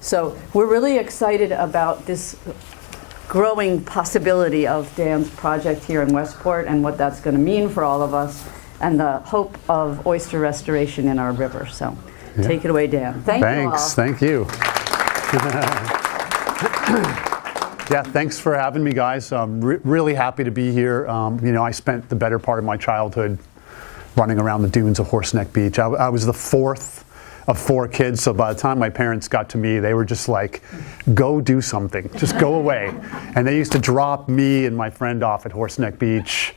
So we're really excited about this growing possibility of Dan's project here in Westport and what that's going to mean for all of us, and the hope of oyster restoration in our river. So take it away, Dan. Thanks. You all. Thank you. Yeah, thanks for having me, guys. I'm really happy to be here. You know, I spent the better part of my childhood running around the dunes of Horseneck Beach. I was the fourth of 4 kids, so by the time my parents got to me, they were just like, go do something, just go away. And they used to drop me and my friend off at Horseneck Beach,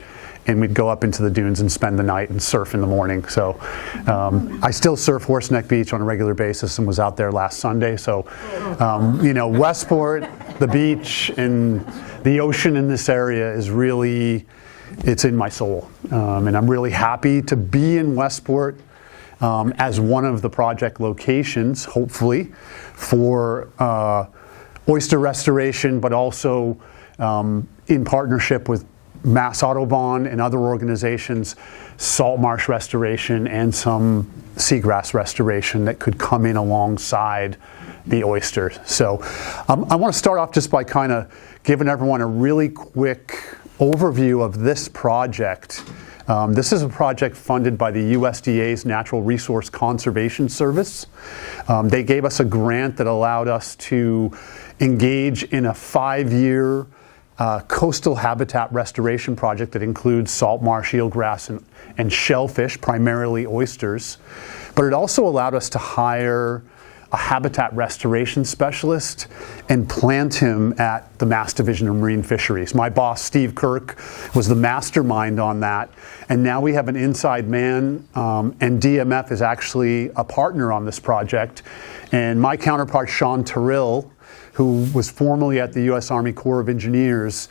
and we'd go up into the dunes and spend the night and surf in the morning. So I still surf Horseneck Beach on a regular basis and was out there last Sunday. So, you know, Westport, the beach, and the ocean in this area is really, it's in my soul. And I'm really happy to be in Westport as one of the project locations, hopefully, for oyster restoration, but also in partnership with Mass Audubon and other organizations, salt marsh restoration and some seagrass restoration that could come in alongside the oysters. So I want to start off just by kind of giving everyone a really quick overview of this project. This is a project funded by the USDA's Natural Resource Conservation Service. They gave us a grant that allowed us to engage in a 5-year coastal habitat restoration project that includes salt marsh, eelgrass, and shellfish, primarily oysters. But it also allowed us to hire a habitat restoration specialist and plant him at the Mass Division of Marine Fisheries. My boss, Steve Kirk, was the mastermind on that. And now we have an inside man, and DMF is actually a partner on this project. And my counterpart, Sean Terrell, who was formerly at the U.S. Army Corps of Engineers,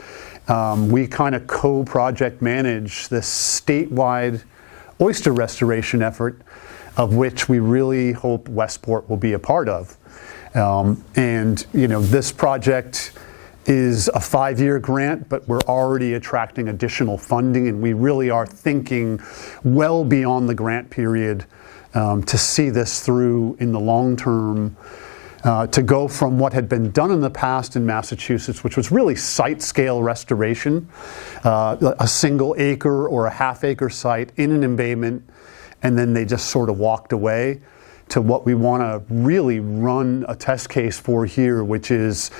we kind of co-project manage this statewide oyster restoration effort, of which we really hope Westport will be a part of. And you know, this project is a 5-year grant, but we're already attracting additional funding, and we really are thinking well beyond the grant period to see this through in the long term. To go from what had been done in the past in Massachusetts, which was really site-scale restoration, a single acre or a half-acre site in an embayment, and then they just sort of walked away, to what we want to really run a test case for here, which is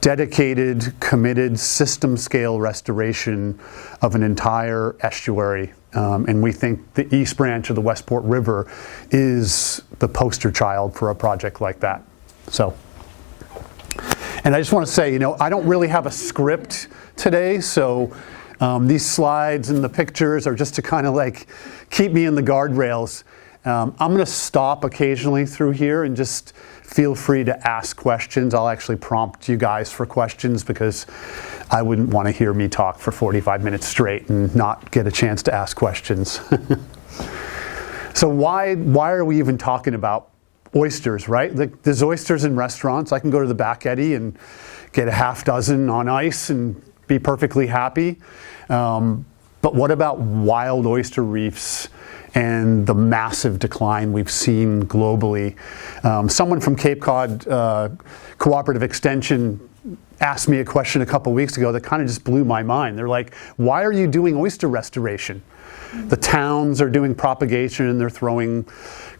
dedicated, committed, system-scale restoration of an entire estuary. And we think the East Branch of the Westport River is the poster child for a project like that. So, and I just want to say, you know, I don't really have a script today, so these slides and the pictures are just to kind of like keep me in the guardrails. I'm going to stop occasionally through here and just feel free to ask questions. I'll actually prompt you guys for questions because I wouldn't want to hear me talk for 45 minutes straight and not get a chance to ask questions. So why are we even talking about oysters, right? There's oysters in restaurants. I can go to the back eddy and get a half dozen on ice and be perfectly happy. But what about wild oyster reefs and the massive decline we've seen globally? Someone from Cape Cod Cooperative Extension asked me a question a couple weeks ago that kind of just blew my mind. They're like, why are you doing oyster restoration? The towns are doing propagation and they're throwing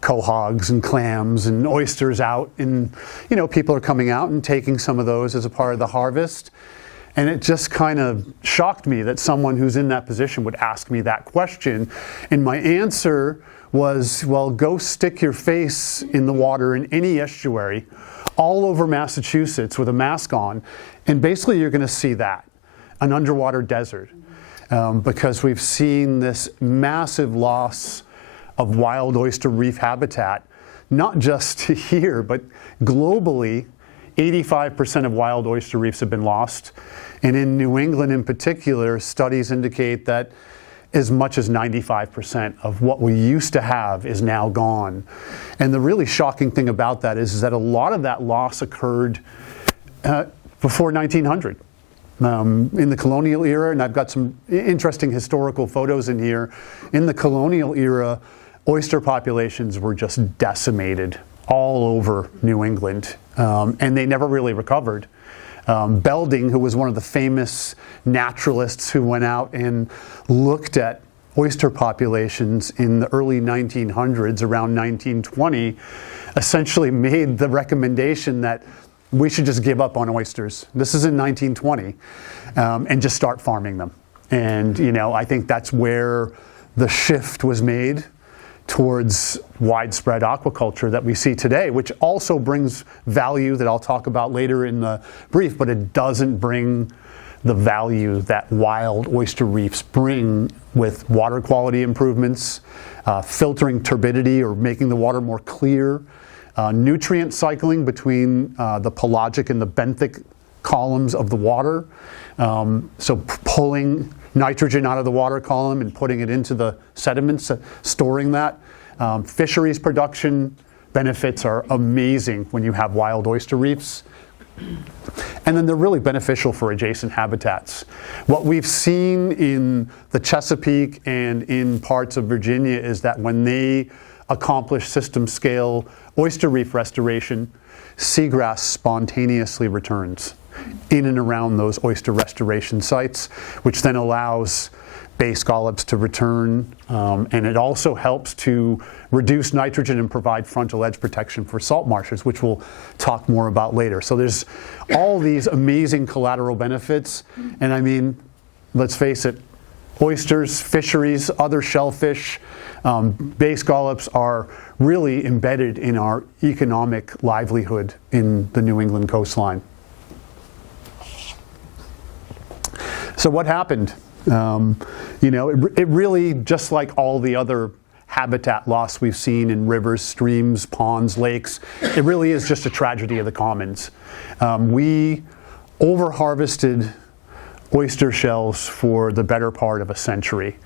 quahogs and clams and oysters out, and you know, people are coming out and taking some of those as a part of the harvest. And it just kind of shocked me that someone who's in that position would ask me that question. And my answer was, well, go stick your face in the water in any estuary all over Massachusetts with a mask on, and basically you're going to see that, an underwater desert. Because we've seen this massive loss of wild oyster reef habitat, not just here, but globally. 85% of wild oyster reefs have been lost. And in New England in particular, studies indicate that as much as 95% of what we used to have is now gone. And the really shocking thing about that is that a lot of that loss occurred before 1900. In the colonial era, and I've got some interesting historical photos in here. In the colonial era, oyster populations were just decimated all over New England, and they never really recovered. Belding, who was one of the famous naturalists who went out and looked at oyster populations in the early 1900s, around 1920, essentially made the recommendation that we should just give up on oysters. This is in 1920, and just start farming them. And I think that's where the shift was made towards widespread aquaculture that we see today, which also brings value that I'll talk about later in the brief, but it doesn't bring the value that wild oyster reefs bring with water quality improvements, filtering turbidity or making the water more clear, nutrient cycling between the pelagic and the benthic columns of the water. So pulling nitrogen out of the water column and putting it into the sediments, storing that. Fisheries production benefits are amazing when you have wild oyster reefs. And then they're really beneficial for adjacent habitats. What we've seen in the Chesapeake and in parts of Virginia is that when they accomplish system scale oyster reef restoration, seagrass spontaneously returns in and around those oyster restoration sites, which then allows bay scallops to return, and it also helps to reduce nitrogen and provide frontal edge protection for salt marshes, which we'll talk more about later. So there's all these amazing collateral benefits, and I mean, let's face it, oysters, fisheries, other shellfish, bay scallops are really embedded in our economic livelihood in the New England coastline. So what happened? It really, just like all the other habitat loss we've seen in rivers, streams, ponds, lakes, it really is just a tragedy of the commons. We over-harvested oyster shells for the better part of a century,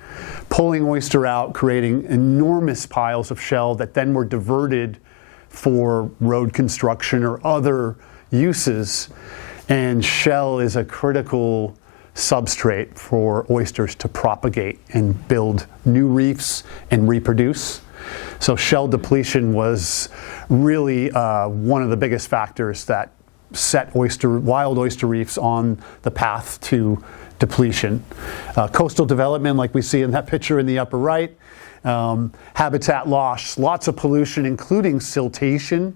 pulling oyster out, creating enormous piles of shell that then were diverted for road construction or other uses. And shell is a critical substrate for oysters to propagate and build new reefs and reproduce. So shell depletion was really one of the biggest factors that set wild oyster reefs on the path to depletion. Coastal development, like we see in that picture in the upper right, habitat loss, lots of pollution, including siltation.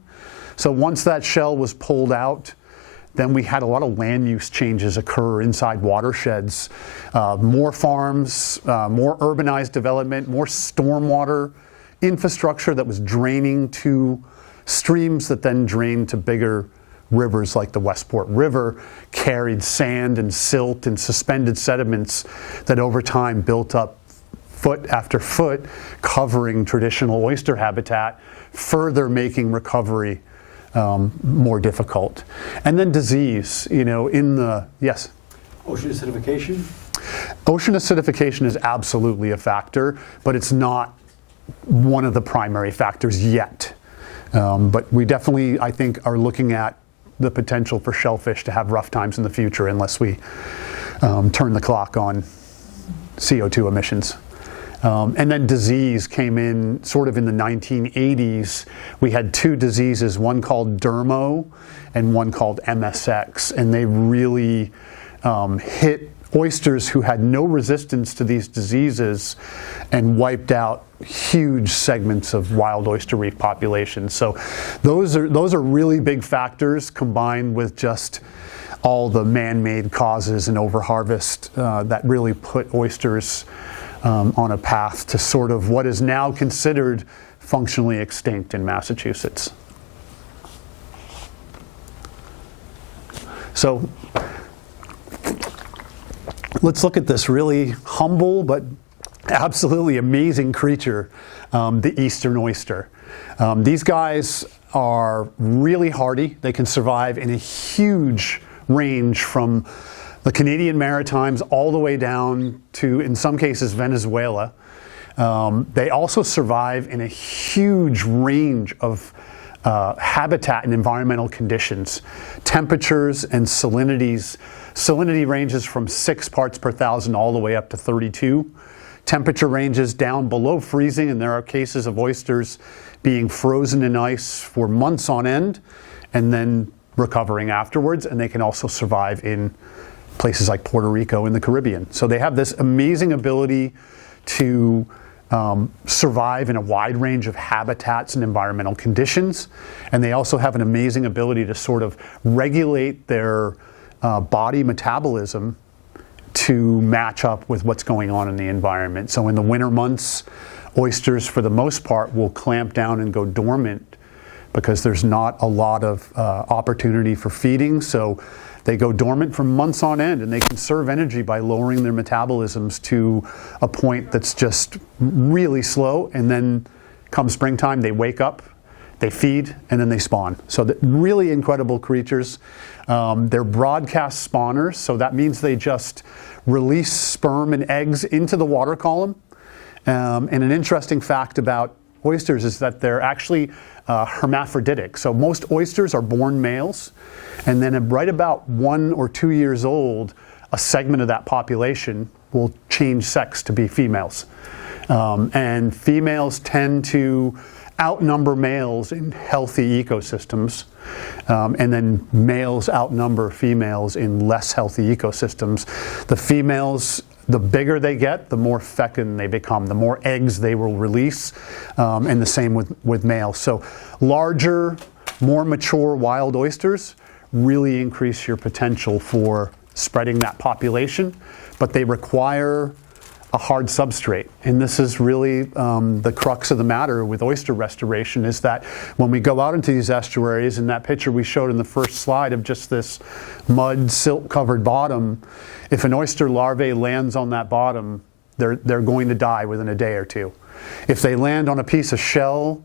So once that shell was pulled out, then we had a lot of land use changes occur inside watersheds. More farms, more urbanized development, more stormwater infrastructure that was draining to streams that then drained to bigger rivers like the Westport River, carried sand and silt and suspended sediments that over time built up foot after foot, covering traditional oyster habitat, further making recovery more difficult. And then disease, yes? Ocean acidification? Ocean acidification is absolutely a factor, but it's not one of the primary factors yet. But we definitely, I think, are looking at the potential for shellfish to have rough times in the future unless we turn the clock on CO2 emissions. And then disease came in sort of in the 1980s. We had two diseases, one called dermo and one called MSX, and they really hit oysters who had no resistance to these diseases and wiped out huge segments of wild oyster reef populations. So those are really big factors, combined with just all the man-made causes and overharvest that really put oysters on a path to sort of what is now considered functionally extinct in Massachusetts. So let's look at this really humble but absolutely amazing creature, the eastern oyster. These guys are really hardy. They can survive in a huge range from the Canadian Maritimes all the way down to, in some cases, Venezuela. They also survive in a huge range of habitat and environmental conditions, temperatures and salinities. Salinity ranges from 6 parts per thousand all the way up to 32. temperature ranges down below freezing, and there are cases of oysters being frozen in ice for months on end and then recovering afterwards, and they can also survive in places like Puerto Rico in the Caribbean. So they have this amazing ability to survive in a wide range of habitats and environmental conditions, and they also have an amazing ability to sort of regulate their body metabolism to match up with what's going on in the environment. So in the winter months, oysters for the most part will clamp down and go dormant because there's not a lot of opportunity for feeding. So they go dormant for months on end, and they conserve energy by lowering their metabolisms to a point that's just really slow. And then come springtime, they wake up, they feed, and then they spawn. So really incredible creatures. They're broadcast spawners, so that means they just release sperm and eggs into the water column. And an interesting fact about oysters is that they're actually hermaphroditic. So most oysters are born males, and then at right about 1 or 2 years old, a segment of that population will change sex to be females. And females tend to outnumber males in healthy ecosystems, and then males outnumber females in less healthy ecosystems. The females, the bigger they get, the more fecund they become, the more eggs they will release, and the same with males. So larger, more mature wild oysters really increase your potential for spreading that population, but they require a hard substrate. And this is really the crux of the matter with oyster restoration, is that when we go out into these estuaries, in that picture we showed in the first slide of just this mud, silt-covered bottom, if an oyster larvae lands on that bottom, they're going to die within a day or two. If they land on a piece of shell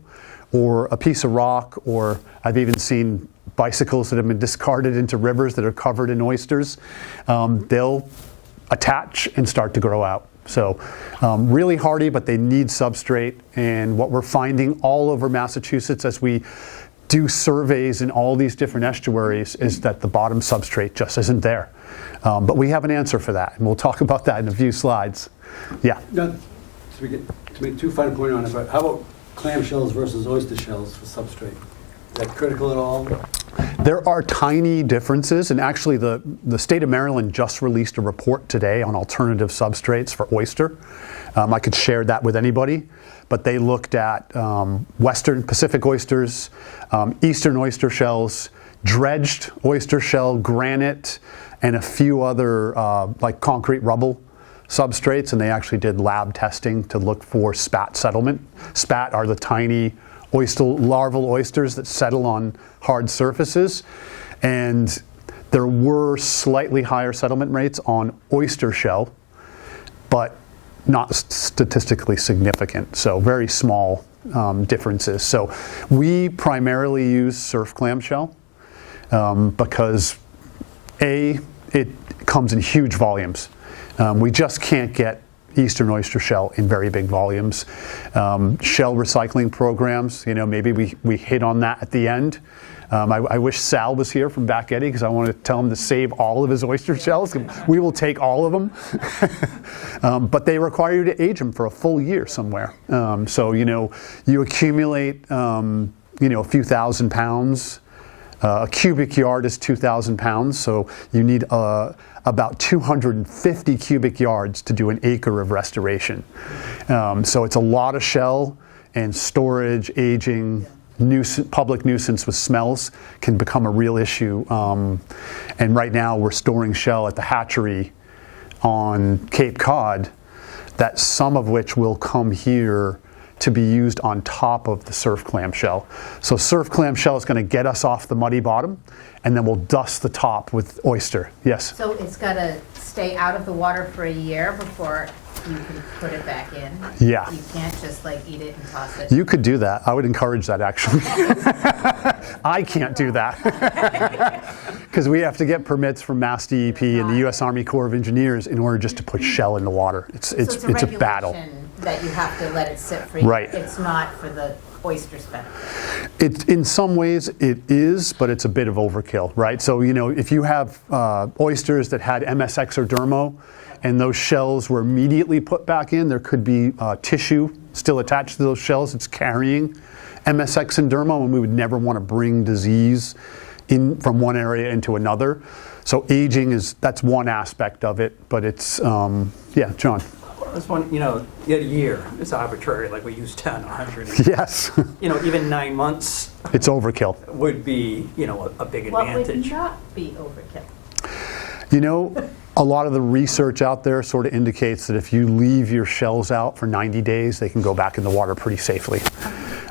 or a piece of rock, or I've even seen bicycles that have been discarded into rivers that are covered in oysters, they'll attach and start to grow out. So really hardy, but they need substrate. And what we're finding all over Massachusetts as we do surveys in all these different estuaries is that the bottom substrate just isn't there. But we have an answer for that, and we'll talk about that in a few slides. Yeah? Now, to make two final points on it, but how about clam shells versus oyster shells for substrate? Is that critical at all? There are tiny differences, and actually the state of Maryland just released a report today on alternative substrates for oyster. I could share that with anybody, but they looked at Western Pacific oysters, Eastern oyster shells, dredged oyster shell, granite, and a few other like concrete rubble substrates, and they actually did lab testing to look for spat settlement. Spat are the tiny larval oysters that settle on hard surfaces, and there were slightly higher settlement rates on oyster shell, but not statistically significant, so very small differences. So we primarily use surf clam shell because it comes in huge volumes. We just can't get Eastern oyster shell in very big volumes. Shell recycling programs, maybe we hit on that at the end. I wish Sal was here from Back Eddy, because I want to tell him to save all of his oyster shells. We will take all of them. But they require you to age them for a full year somewhere. So, you accumulate, a few thousand pounds. A cubic yard is 2,000 pounds, so you need about 250 cubic yards to do an acre of restoration. So it's a lot of shell, and storage, aging, public nuisance with smells can become a real issue. And right now we're storing shell at the hatchery on Cape Cod, that some of which will come here to be used on top of the surf clam shell. So surf clam shell is going to get us off the muddy bottom, and then we'll dust the top with oyster. Yes? So it's got to stay out of the water for a year before you can put it back in? Yeah. You can't just eat it and toss it? You could do that. I would encourage that, actually. I can't do that. Because we have to get permits from Mass DEP and the U.S. Army Corps of Engineers in order just to put shell in the water. It's a battle. That you have to let it sit for Right. It's not for the oyster's benefit. In some ways it is, but it's a bit of overkill, right? So, if you have oysters that had MS exodermo and those shells were immediately put back in, there could be tissue still attached to those shells. It's carrying MSX and derma, and we would never want to bring disease in from one area into another. So aging that's one aspect of it, but it's, yeah, John. This one, you know, a year is arbitrary, like we use 10, 100. Yes, You know, even 9 months it's overkill. would be, you know, a big What would advantage. not be overkill? You know, a lot of the research out there sort of indicates that if you leave your shells out for 90 days, they can go back in the water pretty safely.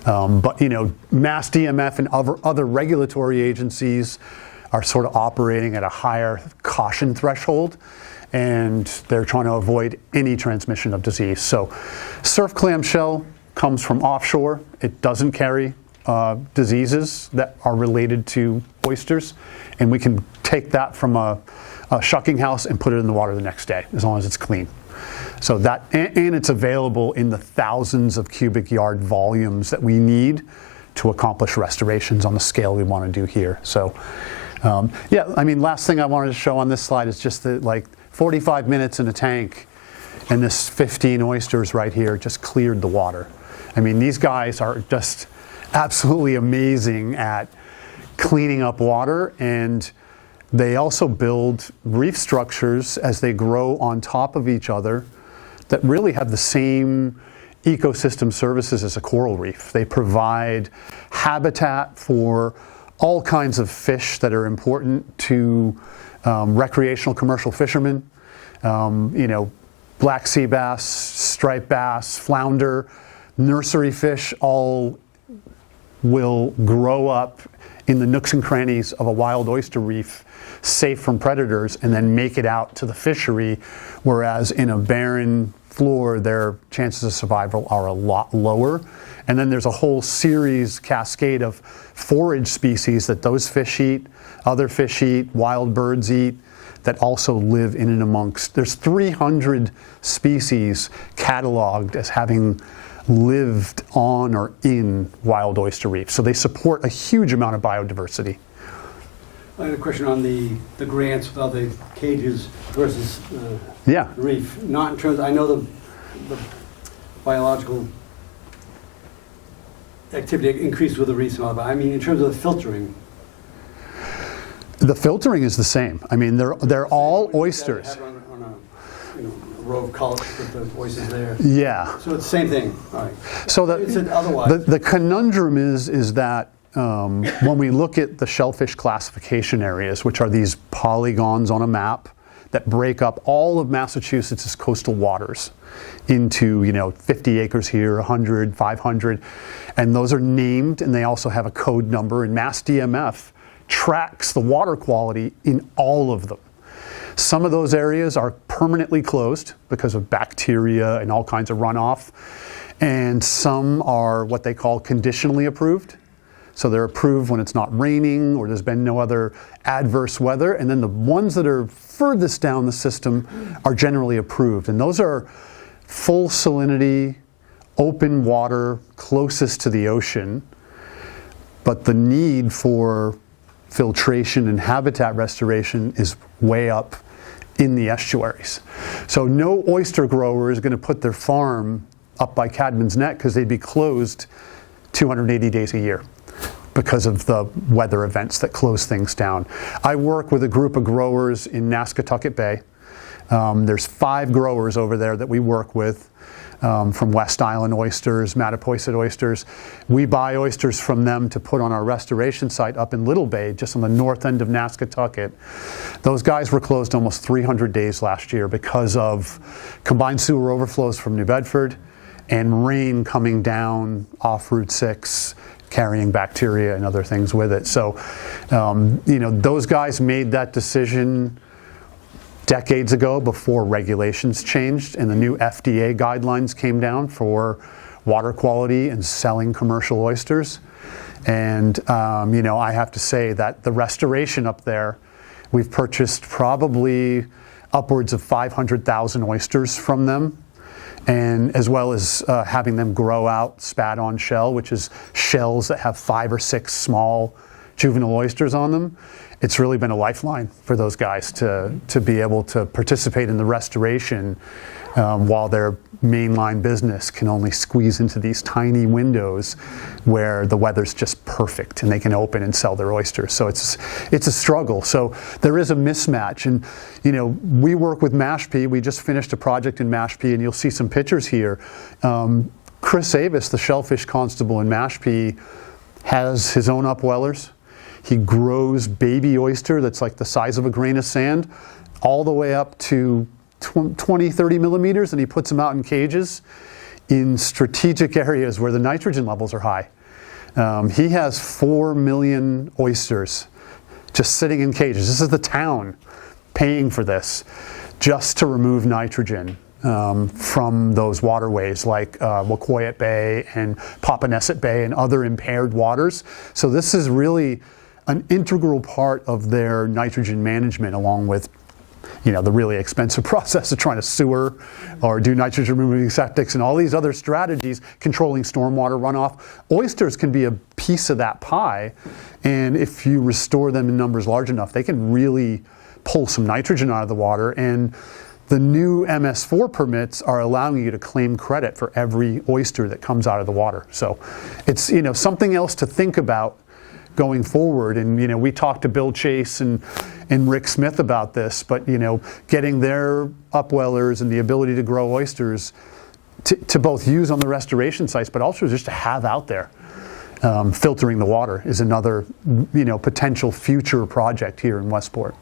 But, you know, Mass DMF and other regulatory agencies are sort of operating at a higher caution threshold, and they're trying to avoid any transmission of disease. So surf clam shell comes from offshore. It doesn't carry diseases that are related to oysters, and we can take that from a shucking house and put it in the water the next day, as long as it's clean. So that, and it's available in the thousands of cubic yard volumes that we need to accomplish restorations on the scale we want to do here. So, yeah, I mean, last thing I wanted to show on this slide is just that, like, 45 minutes in a tank, and this 15 oysters right here just cleared the water. I mean, these guys are just absolutely amazing at cleaning up water, and they also build reef structures as they grow on top of each other that really have the same ecosystem services as a coral reef. They provide habitat for all kinds of fish that are important to recreational commercial fishermen. You know, black sea bass, striped bass, flounder, nursery fish all will grow up in the nooks and crannies of a wild oyster reef, safe from predators, and then make it out to the fishery, whereas in a barren floor, their chances of survival are a lot lower. And then there's a whole cascade of forage species that those fish eat, other fish eat, wild birds eat, that also live in and amongst. There's 300 species cataloged as having lived on or in wild oyster reefs. So they support a huge amount of biodiversity. I had a question on the grants without the cages versus Yeah. reef. Not in terms, I know the biological activity increased with the reefs and all that, but I mean in terms of the filtering. The filtering is the same. I mean, they're all oysters. Have on a, you know, a row of colors with the oysters there. Yeah. So it's the same thing. All right. So It's otherwise. the conundrum is that when we look at the shellfish classification areas, which are these polygons on a map that break up all of Massachusetts' coastal waters into, you know, 50 acres here, 100, 500, and those are named, and they also have a code number, and Mass DMF tracks the water quality in all of them. Some of those areas are permanently closed because of bacteria and all kinds of runoff, and some are what they call conditionally approved. So they're approved when it's not raining or there's been no other adverse weather, and then the ones that are furthest down the system are generally approved, and those are full salinity, open water, closest to the ocean, but the need for filtration and habitat restoration is way up in the estuaries. So no oyster grower is going to put their farm up by Cadman's Neck because they'd be closed 280 days a year because of the weather events that close things down. I work with a group of growers in Nascatucket Bay. There's 5 growers over there that we work with. From West Island oysters, Mattapoisett oysters. We buy oysters from them to put on our restoration site up in Little Bay, just on the north end of Nascatucket. Those guys were closed almost 300 days last year because of combined sewer overflows from New Bedford and rain coming down off Route 6, carrying bacteria and other things with it. So, you know, those guys made that decision decades ago before regulations changed and the new FDA guidelines came down for water quality and selling commercial oysters. And, you know, I have to say that the restoration up there, we've purchased probably upwards of 500,000 oysters from them, and as well as having them grow out spat-on shell, which is shells that have 5 or 6 small juvenile oysters on them, it's really been a lifeline for those guys to be able to participate in the restoration while their mainline business can only squeeze into these tiny windows where the weather's just perfect and they can open and sell their oysters. So it's a struggle. So there is a mismatch. And we work with Mashpee. We just finished a project in Mashpee, and you'll see some pictures here. Chris Avis, the shellfish constable in Mashpee, has his own upwellers. He grows baby oyster that's like the size of a grain of sand all the way up to 20, 30 millimeters, and he puts them out in cages in strategic areas where the nitrogen levels are high. He has 4 million oysters just sitting in cages. This is the town paying for this just to remove nitrogen from those waterways like Wacoyet Bay and Papaneset Bay and other impaired waters. So this is really an integral part of their nitrogen management, along with the really expensive process of trying to sewer or do nitrogen removing septics and all these other strategies, controlling stormwater runoff. Oysters can be a piece of that pie, and if you restore them in numbers large enough, they can really pull some nitrogen out of the water. And the new MS4 permits are allowing you to claim credit for every oyster that comes out of the water. So it's something else to think about going forward. And we talked to Bill Chase and Rick Smith about this, but getting their upwellers and the ability to grow oysters to both use on the restoration sites, but also just to have out there. Filtering the water is another potential future project here in Westport.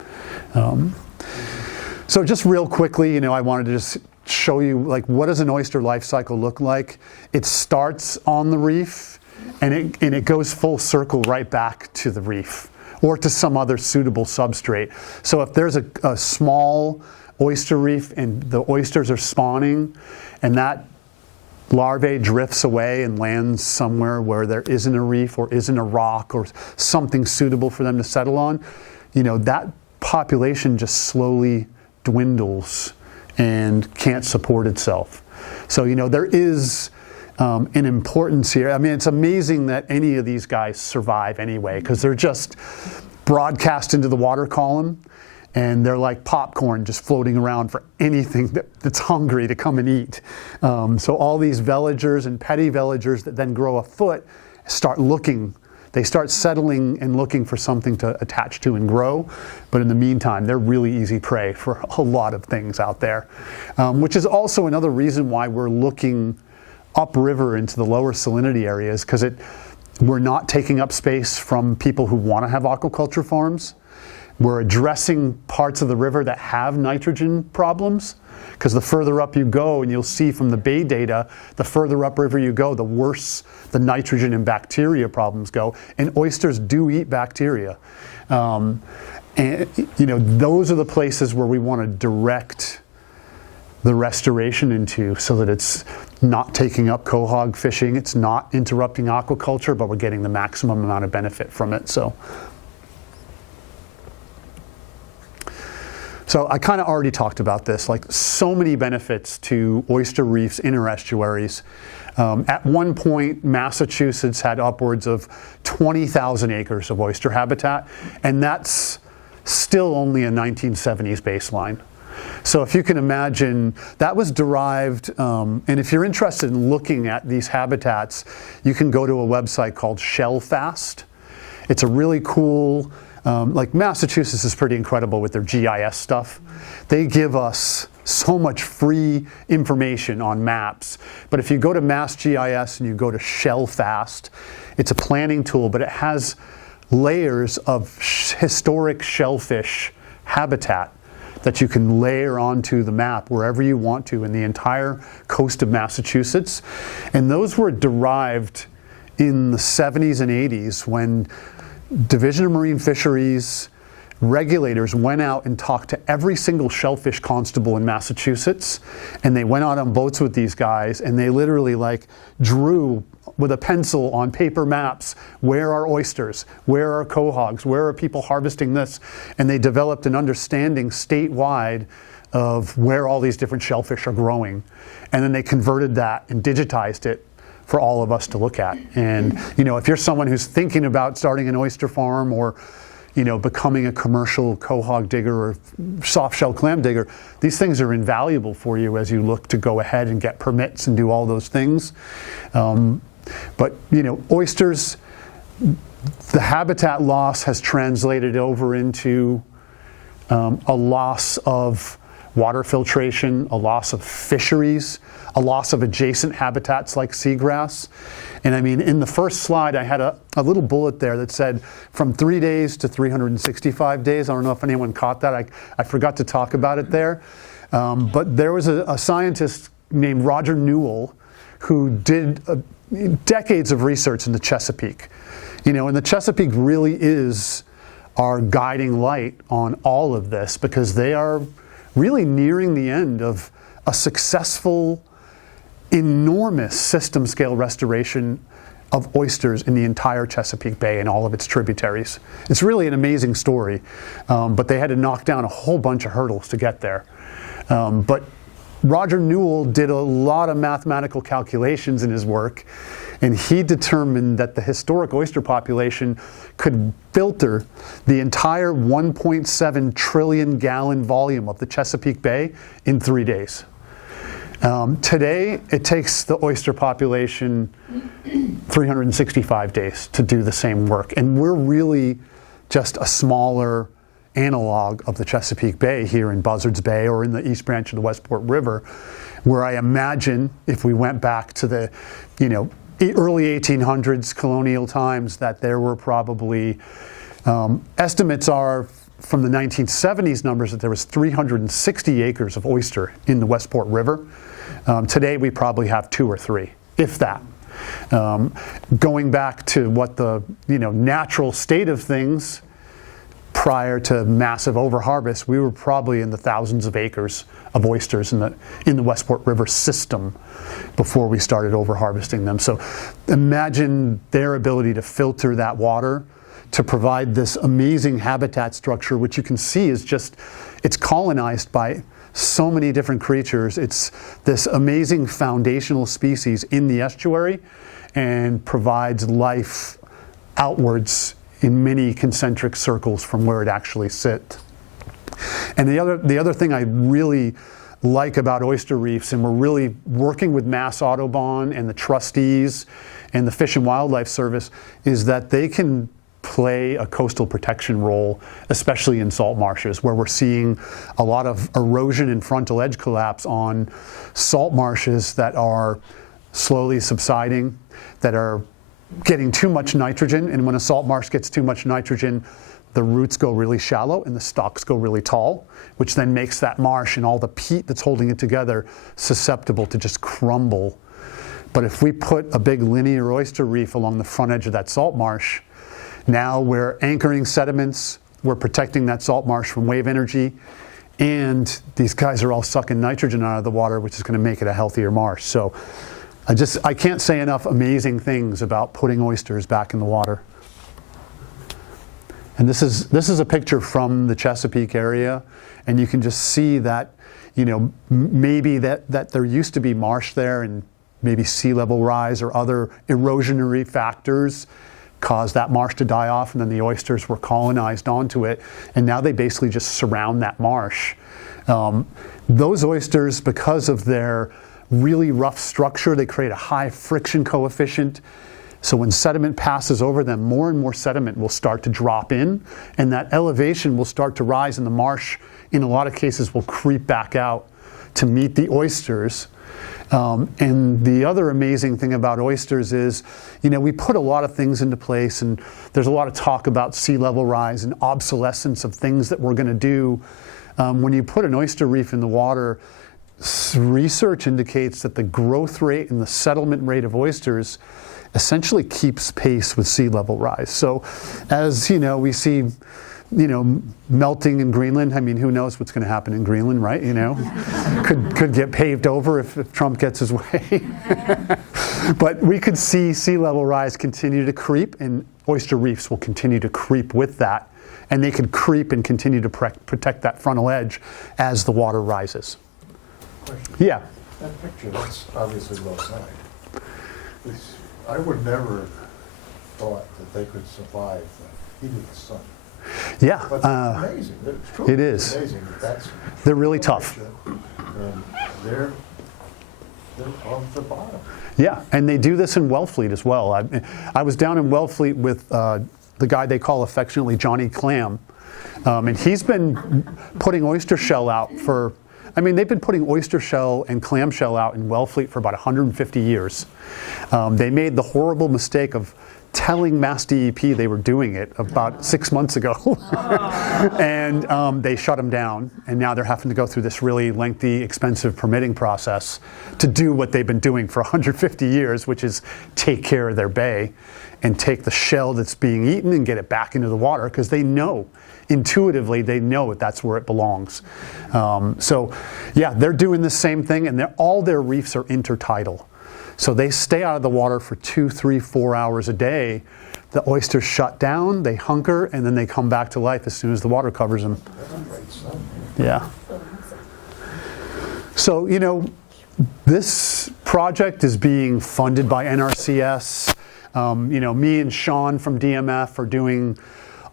So just real quickly, I wanted to just show you what does an oyster life cycle look like. It starts on the reef, and it goes full circle right back to the reef or to some other suitable substrate. So if there's a small oyster reef and the oysters are spawning, and that larvae drifts away and lands somewhere where there isn't a reef or isn't a rock or something suitable for them to settle on, that population just slowly dwindles and can't support itself. So there is an importance here. I mean, it's amazing that any of these guys survive anyway, because they're just broadcast into the water column, and they're like popcorn just floating around for anything that's hungry to come and eat. So all these veligers and petty veligers that then grow a foot they start settling and looking for something to attach to and grow. But in the meantime, they're really easy prey for a lot of things out there, which is also another reason why we're looking upriver into the lower salinity areas, because we're not taking up space from people who want to have aquaculture farms. We're addressing parts of the river that have nitrogen problems, because the further up you go, and you'll see from the bay data, the further upriver you go, the worse the nitrogen and bacteria problems go. And oysters do eat bacteria. And those are the places where we want to direct the restoration into, so that it's not taking up cohog fishing, it's not interrupting aquaculture, but we're getting the maximum amount of benefit from it. So I kind of already talked about this, so many benefits to oyster reefs in our estuaries. At one point, Massachusetts had upwards of 20,000 acres of oyster habitat, and that's still only a 1970s baseline. So if you can imagine, that was derived, and if you're interested in looking at these habitats, you can go to a website called Shellfast. It's a really cool, Massachusetts is pretty incredible with their GIS stuff. They give us so much free information on maps. But if you go to MassGIS and you go to Shellfast, it's a planning tool, but it has layers of historic shellfish habitat that you can layer onto the map wherever you want to in the entire coast of Massachusetts. And those were derived in the 70s and 80s when Division of Marine Fisheries regulators went out and talked to every single shellfish constable in Massachusetts, and they went out on boats with these guys, and they literally drew with a pencil on paper maps, where are oysters, where are cohogs, where are people harvesting this, and they developed an understanding statewide of where all these different shellfish are growing. And then they converted that and digitized it for all of us to look at. And if you're someone who's thinking about starting an oyster farm or becoming a commercial quahog digger or soft shell clam digger, these things are invaluable for you as you look to go ahead and get permits and do all those things. But oysters, the habitat loss has translated over into a loss of water filtration, a loss of fisheries, a loss of adjacent habitats like seagrass. And I mean, in the first slide, I had a little bullet there that said from 3 days to 365 days. I don't know if anyone caught that. I forgot to talk about it there. But there was a scientist named Roger Newell who did decades of research in the Chesapeake. And the Chesapeake really is our guiding light on all of this, because they are really nearing the end of a successful, enormous system scale restoration of oysters in the entire Chesapeake Bay and all of its tributaries. It's really an amazing story, but they had to knock down a whole bunch of hurdles to get there. But Roger Newell did a lot of mathematical calculations in his work, and he determined that the historic oyster population could filter the entire 1.7 trillion gallon volume of the Chesapeake Bay in 3 days. Today, it takes the oyster population 365 days to do the same work, and we're really just a smaller analog of the Chesapeake Bay here in Buzzards Bay or in the East Branch of the Westport River, where I imagine if we went back to the early 1800s, colonial times, that there were probably, estimates are from the 1970s numbers that there was 360 acres of oyster in the Westport River. Today we probably have 2 or 3, if that. Going back to what the natural state of things prior to massive overharvest, we were probably in the thousands of acres of oysters in the Westport River system before we started overharvesting them. So imagine their ability to filter that water to provide this amazing habitat structure, which you can see is it's colonized by so many different creatures. It's this amazing foundational species in the estuary and provides life outwards in many concentric circles from where it actually sits. And the other thing I really like about oyster reefs, and we're really working with Mass Audubon and the trustees and the Fish and Wildlife Service, is that they can play a coastal protection role, especially in salt marshes, where we're seeing a lot of erosion and frontal edge collapse on salt marshes that are slowly subsiding, that are getting too much nitrogen. And when a salt marsh gets too much nitrogen, the roots go really shallow and the stalks go really tall, which then makes that marsh and all the peat that's holding it together susceptible to just crumble. But if we put a big linear oyster reef along the front edge of that salt marsh, now we're anchoring sediments, we're protecting that salt marsh from wave energy, and these guys are all sucking nitrogen out of the water, which is going to make it a healthier marsh. So I can't say enough amazing things about putting oysters back in the water. And this is a picture from the Chesapeake area, and you can just see that, maybe that there used to be marsh there, and maybe sea level rise or other erosionary factors caused that marsh to die off, and then the oysters were colonized onto it, and now they basically just surround that marsh. Those oysters, because of their really rough structure, they create a high friction coefficient. So when sediment passes over them, more and more sediment will start to drop in, and that elevation will start to rise, and the marsh, in a lot of cases, will creep back out to meet the oysters. And the other amazing thing about oysters is, we put a lot of things into place, and there's a lot of talk about sea level rise and obsolescence of things that we're going to do. When you put an oyster reef in the water, research indicates that the growth rate and the settlement rate of oysters essentially keeps pace with sea level rise. So as we see melting in Greenland, I mean, who knows what's going to happen in Greenland, right? Could get paved over if Trump gets his way. But we could see sea level rise continue to creep, and oyster reefs will continue to creep with that, and they can creep and continue to protect that frontal edge as the water rises. Question. Yeah. That picture, that's obviously low tide. I would never have thought that they could survive the heat of the sun. Yeah, But it's amazing. It's truly it is. amazing that They're really tough. And they're on the bottom. Yeah, and they do this in Wellfleet as well. I was down in Wellfleet with the guy they call affectionately Johnny Clam, and he's been putting oyster shell out for, I mean, they've been putting oyster shell and clam shell out in Wellfleet for about 150 years. They made the horrible mistake of telling Mass DEP they were doing it about 6 months ago. And they shut them down, and now they're having to go through this really lengthy, expensive permitting process to do what they've been doing for 150 years, which is take care of their bay and take the shell that's being eaten and get it back into the water, because they know, intuitively, they know that's where it belongs. So yeah, they're doing the same thing, and all their reefs are intertidal. So they stay out of the water for 2, 3, 4 hours a day. The oysters shut down, they hunker, and then they come back to life as soon as the water covers them. Yeah. So, you know, this project is being funded by NRCS. You know, me and Sean from DMF are doing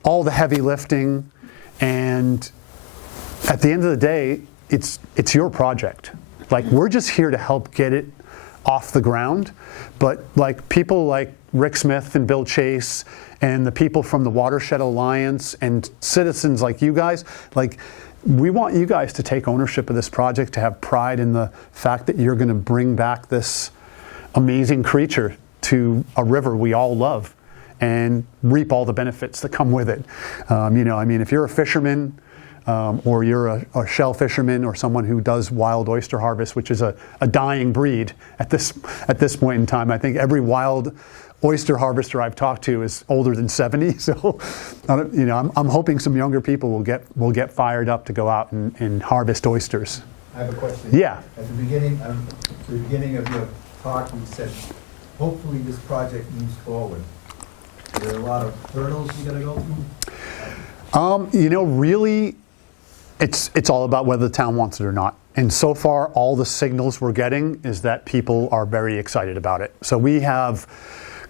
all the heavy lifting. And at the end of the day, it's your project. Like, we're just here to help get it off the ground, but like people like Rick Smith and Bill Chase and the people from the Watershed Alliance and citizens like you guys, like, we want you guys to take ownership of this project, to have pride in the fact that you're going to bring back this amazing creature to a river we all love and reap all the benefits that come with it. You know, I mean, if you're a fisherman, or you're a shell fisherman or someone who does wild oyster harvest, which is a dying breed at this point in time. I think every wild oyster harvester I've talked to is older than 70. So, you know, I'm hoping some younger people will get fired up to go out and harvest oysters. I have a question. Yeah. At the beginning of your talk, you said, hopefully this project moves forward. Are there a lot of hurdles you gotta go through? You know, really, it's all about whether the town wants it or not. And so far, all the signals we're getting is that people are very excited about it. So we have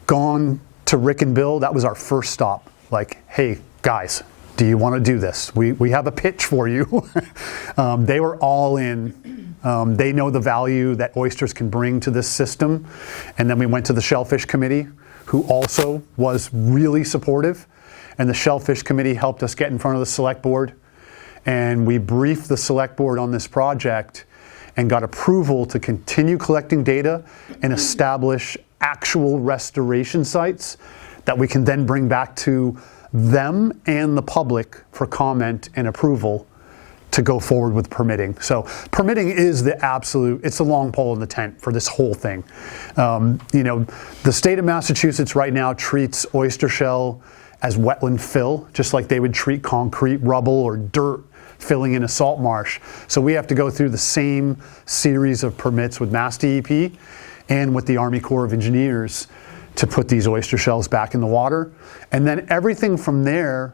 gone to Rick and Bill. That was our first stop. Like, hey, guys, do you want to do this? We have a pitch for you. They were all in. They know the value that oysters can bring to this system. And then we went to the Shellfish Committee, who also was really supportive. And the Shellfish Committee helped us get in front of the Select Board. And we briefed the Select Board on this project and got approval to continue collecting data and establish actual restoration sites that we can then bring back to them and the public for comment and approval to go forward with permitting. So permitting is it's the long pole in the tent for this whole thing. You know, the state of Massachusetts right now treats oyster shell as wetland fill, just like they would treat concrete, rubble, or dirt filling in a salt marsh. So we have to go through the same series of permits with Mass DEP and with the Army Corps of Engineers to put these oyster shells back in the water. And then everything from there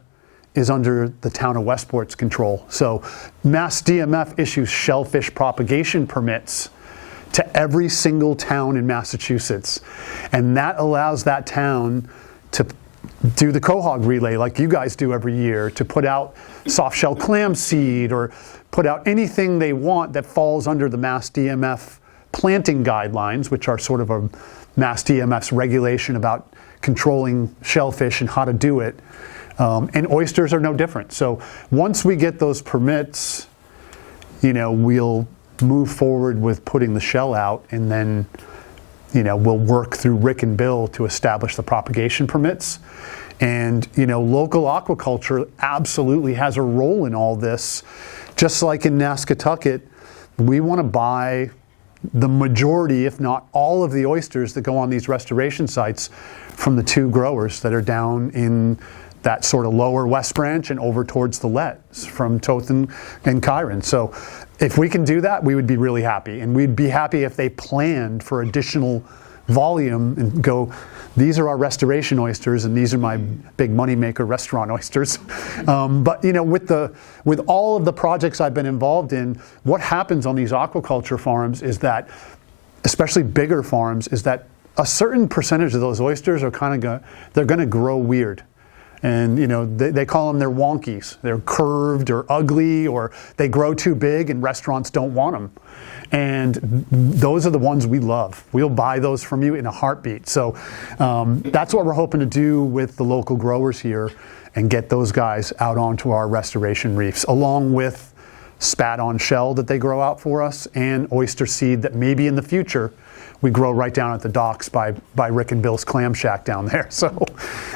is under the town of Westport's control. So Mass DMF issues shellfish propagation permits to every single town in Massachusetts. And that allows that town to do the quahog relay like you guys do every year, to put out soft shell clam seed or put out anything they want that falls under the Mass DMF planting guidelines, which are sort of a Mass DMF's regulation about controlling shellfish and how to do it. And oysters are no different. So once we get those permits, you know, we'll move forward with putting the shell out, and then, you know, we'll work through Rick and Bill to establish the propagation permits. And, you know, local aquaculture absolutely has a role in all this. Just like in Nascatucket, we want to buy the majority, if not all, of the oysters that go on these restoration sites from the two growers that are down in that sort of lower West Branch and over towards the Letts from Toth and Kyron. So if we can do that, we would be really happy. And we'd be happy if they planned for additional volume and go, these are our restoration oysters and these are my big moneymaker restaurant oysters. But you know, with all of the projects I've been involved in, what happens on these aquaculture farms is that, especially bigger farms, is that a certain percentage of those oysters are they're going to grow weird. And they call them, they're wonkies. They're curved or ugly, or they grow too big and restaurants don't want them. And those are the ones we love. We'll buy those from you in a heartbeat. So that's what we're hoping to do with the local growers here and get those guys out onto our restoration reefs, along with spat-on shell that they grow out for us and oyster seed that maybe in the future we grow right down at the docks by Rick and Bill's Clam Shack down there. So,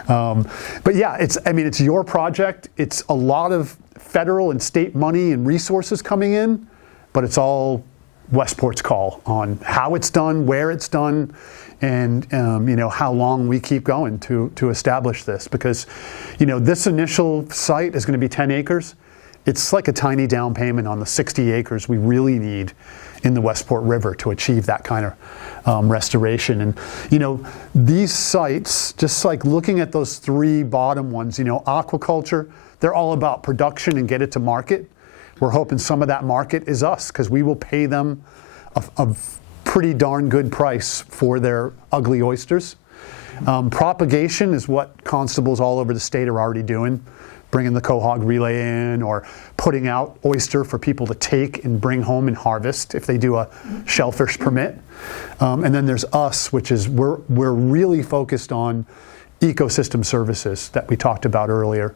but yeah, it's your project. It's a lot of federal and state money and resources coming in, but it's all Westport's call on how it's done, where it's done, and how long we keep going to establish this. Because this initial site is going to be 10 acres. It's like a tiny down payment on the 60 acres we really need in the Westport River to achieve that kind of restoration. And these sites, just like looking at those three bottom ones, aquaculture, they're all about production and get it to market. We're hoping some of that market is us, because we will pay them a pretty darn good price for their ugly oysters. Propagation is what constables all over the state are already doing, bringing the quahog relay in or putting out oyster for people to take and bring home and harvest if they do a shellfish permit. And then there's us, which is we're really focused on ecosystem services that we talked about earlier.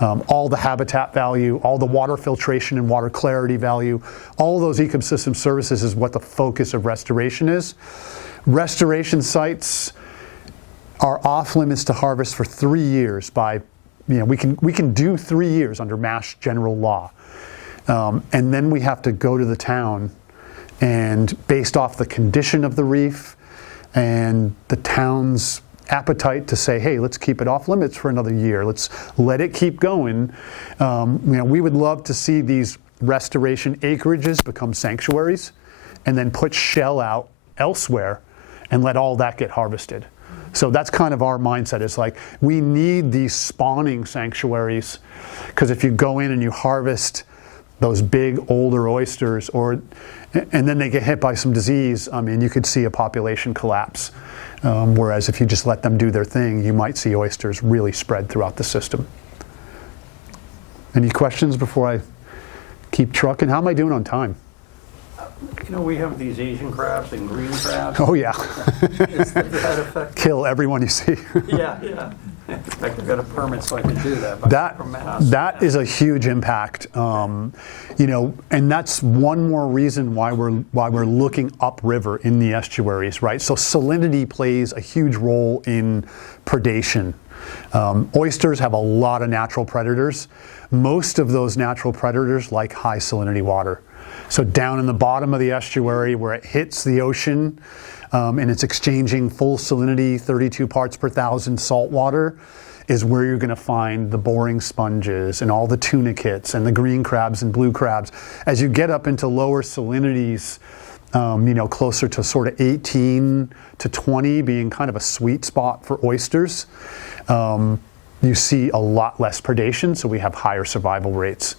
All the habitat value, all the water filtration and water clarity value, all those ecosystem services is what the focus of restoration is. Restoration sites are off limits to harvest for 3 years by, we can do 3 years under Mass General Law. And then we have to go to the town and based off the condition of the reef and the town's appetite to say, hey, let's keep it off limits for another year. Let's let it keep going. We would love to see these restoration acreages become sanctuaries and then put shell out elsewhere and let all that get harvested. So that's kind of our mindset. It's like, we need these spawning sanctuaries, because if you go in and you harvest those big older oysters and then they get hit by some disease, you could see a population collapse. Whereas if you just let them do their thing, you might see oysters really spread throughout the system. Any questions before I keep trucking? How am I doing on time? We have these Asian crabs and green crabs. Oh yeah. Is that effect? Kill everyone you see. Yeah. In fact, I've got a permit so I can do that. But from Mass. That is a huge impact. And that's one more reason why we're looking upriver in the estuaries, right? So salinity plays a huge role in predation. Oysters have a lot of natural predators. Most of those natural predators like high salinity water. So down in the bottom of the estuary where it hits the ocean and it's exchanging full salinity, 32 parts per thousand salt water, is where you're going to find the boring sponges and all the tunicates and the green crabs and blue crabs. As you get up into lower salinities, closer to sort of 18 to 20 being kind of a sweet spot for oysters, you see a lot less predation, so we have higher survival rates.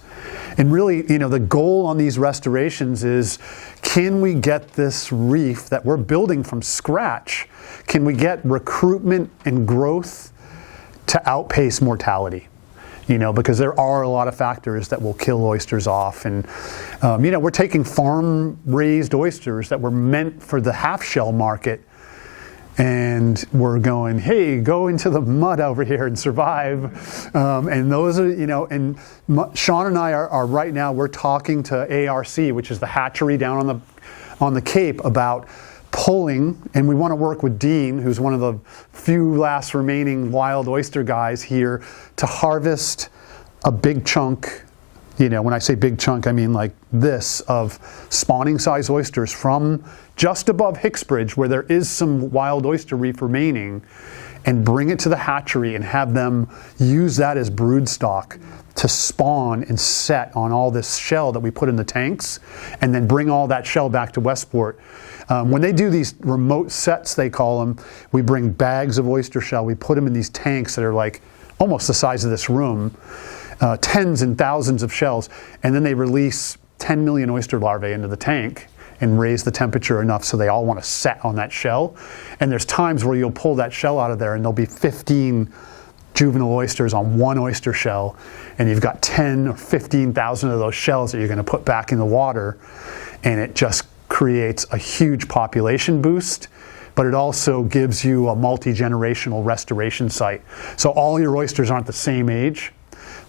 And really, the goal on these restorations is, can we get this reef that we're building from scratch, can we get recruitment and growth to outpace mortality? Because there are a lot of factors that will kill oysters off. And, we're taking farm-raised oysters that were meant for the half-shell market, and we're going, hey, go into the mud over here and survive. And those are, and Sean and I are right now, we're talking to ARC, which is the hatchery down on the Cape, about pulling, and we want to work with Dean, who's one of the few last remaining wild oyster guys here, to harvest a big chunk. When I say big chunk, I mean like this, of spawning size oysters from just above Hicksbridge, where there is some wild oyster reef remaining, and bring it to the hatchery and have them use that as brood stock to spawn and set on all this shell that we put in the tanks, and then bring all that shell back to Westport. When they do these remote sets, they call them, we bring bags of oyster shell, we put them in these tanks that are like almost the size of this room, tens and thousands of shells, and then they release 10 million oyster larvae into the tank, and raise the temperature enough so they all want to set on that shell. And there's times where you'll pull that shell out of there and there'll be 15 juvenile oysters on one oyster shell, and you've got 10 or 15,000 of those shells that you're going to put back in the water, and it just creates a huge population boost, but it also gives you a multi-generational restoration site. So all your oysters aren't the same age.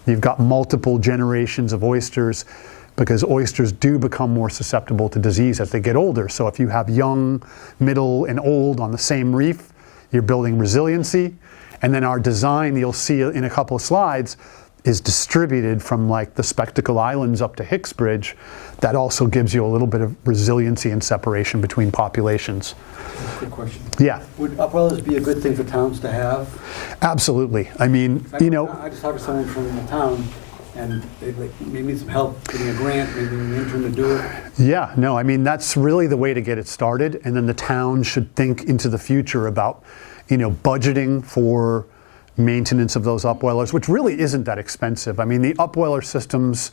You've got multiple generations of oysters, because oysters do become more susceptible to disease as they get older. So if you have young, middle, and old on the same reef, you're building resiliency. And then our design, you'll see in a couple of slides, is distributed from like the Spectacle Islands up to Hicksbridge. That also gives you a little bit of resiliency and separation between populations. Quick question. Yeah, Would upwellers be a good thing for towns to have? absolutely. I mean, you know, I just talked to someone from the town, and they need some help getting a grant, maybe an intern to do it. yeah, no, I mean, that's really the way to get it started. And then the town should think into the future about, you know, budgeting for maintenance of those upwellers, which really isn't that expensive. I mean, the upweller systems,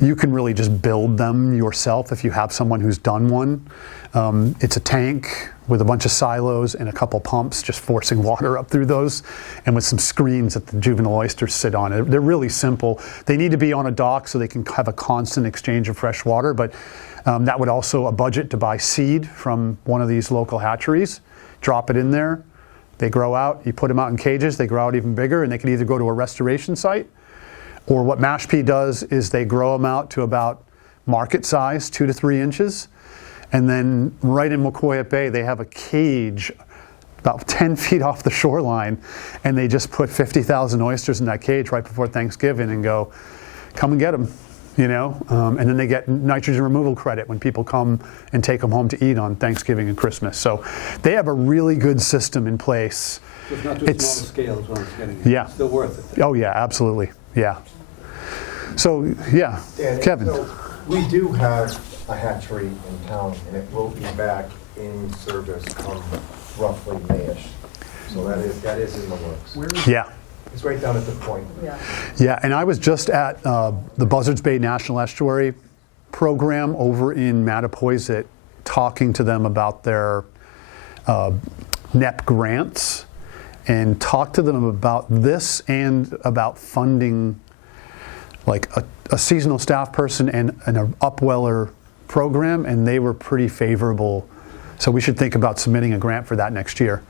you can really just build them yourself if you have someone who's done one. It's a tank with a bunch of silos and a couple pumps just forcing water up through those, and with some screens that the juvenile oysters sit on. They're really simple. They need to be on a dock so they can have a constant exchange of fresh water, but that would also a budget to buy seed from one of these local hatcheries, drop it in there. They grow out, you put them out in cages, they grow out even bigger, and they can either go to a restoration site, or what Mashpee does is they grow them out to about market size, 2 to 3 inches. And then right in Wacoyet Bay, they have a cage about 10 feet off the shoreline, and they just put 50,000 oysters in that cage right before Thanksgiving and go, come and get them. You know, and then they get nitrogen removal credit when people come and take them home to eat on Thanksgiving and Christmas. So they have a really good system in place. So it's not too small to scale is what I'm getting at. Yeah. It's still worth it. Oh yeah, absolutely, yeah. So yeah, Dan, Kevin. so we do have a hatchery in town, and it will be back in service come roughly May-ish. So that is in the works. Yeah. It's right down at the point. Yeah, and I was just at the Buzzards Bay National Estuary program over in Mattapoisett, talking to them about their NEP grants, and talked to them about this and about funding like a seasonal staff person and an upweller program, and they were pretty favorable. So we should think about submitting a grant for that next year.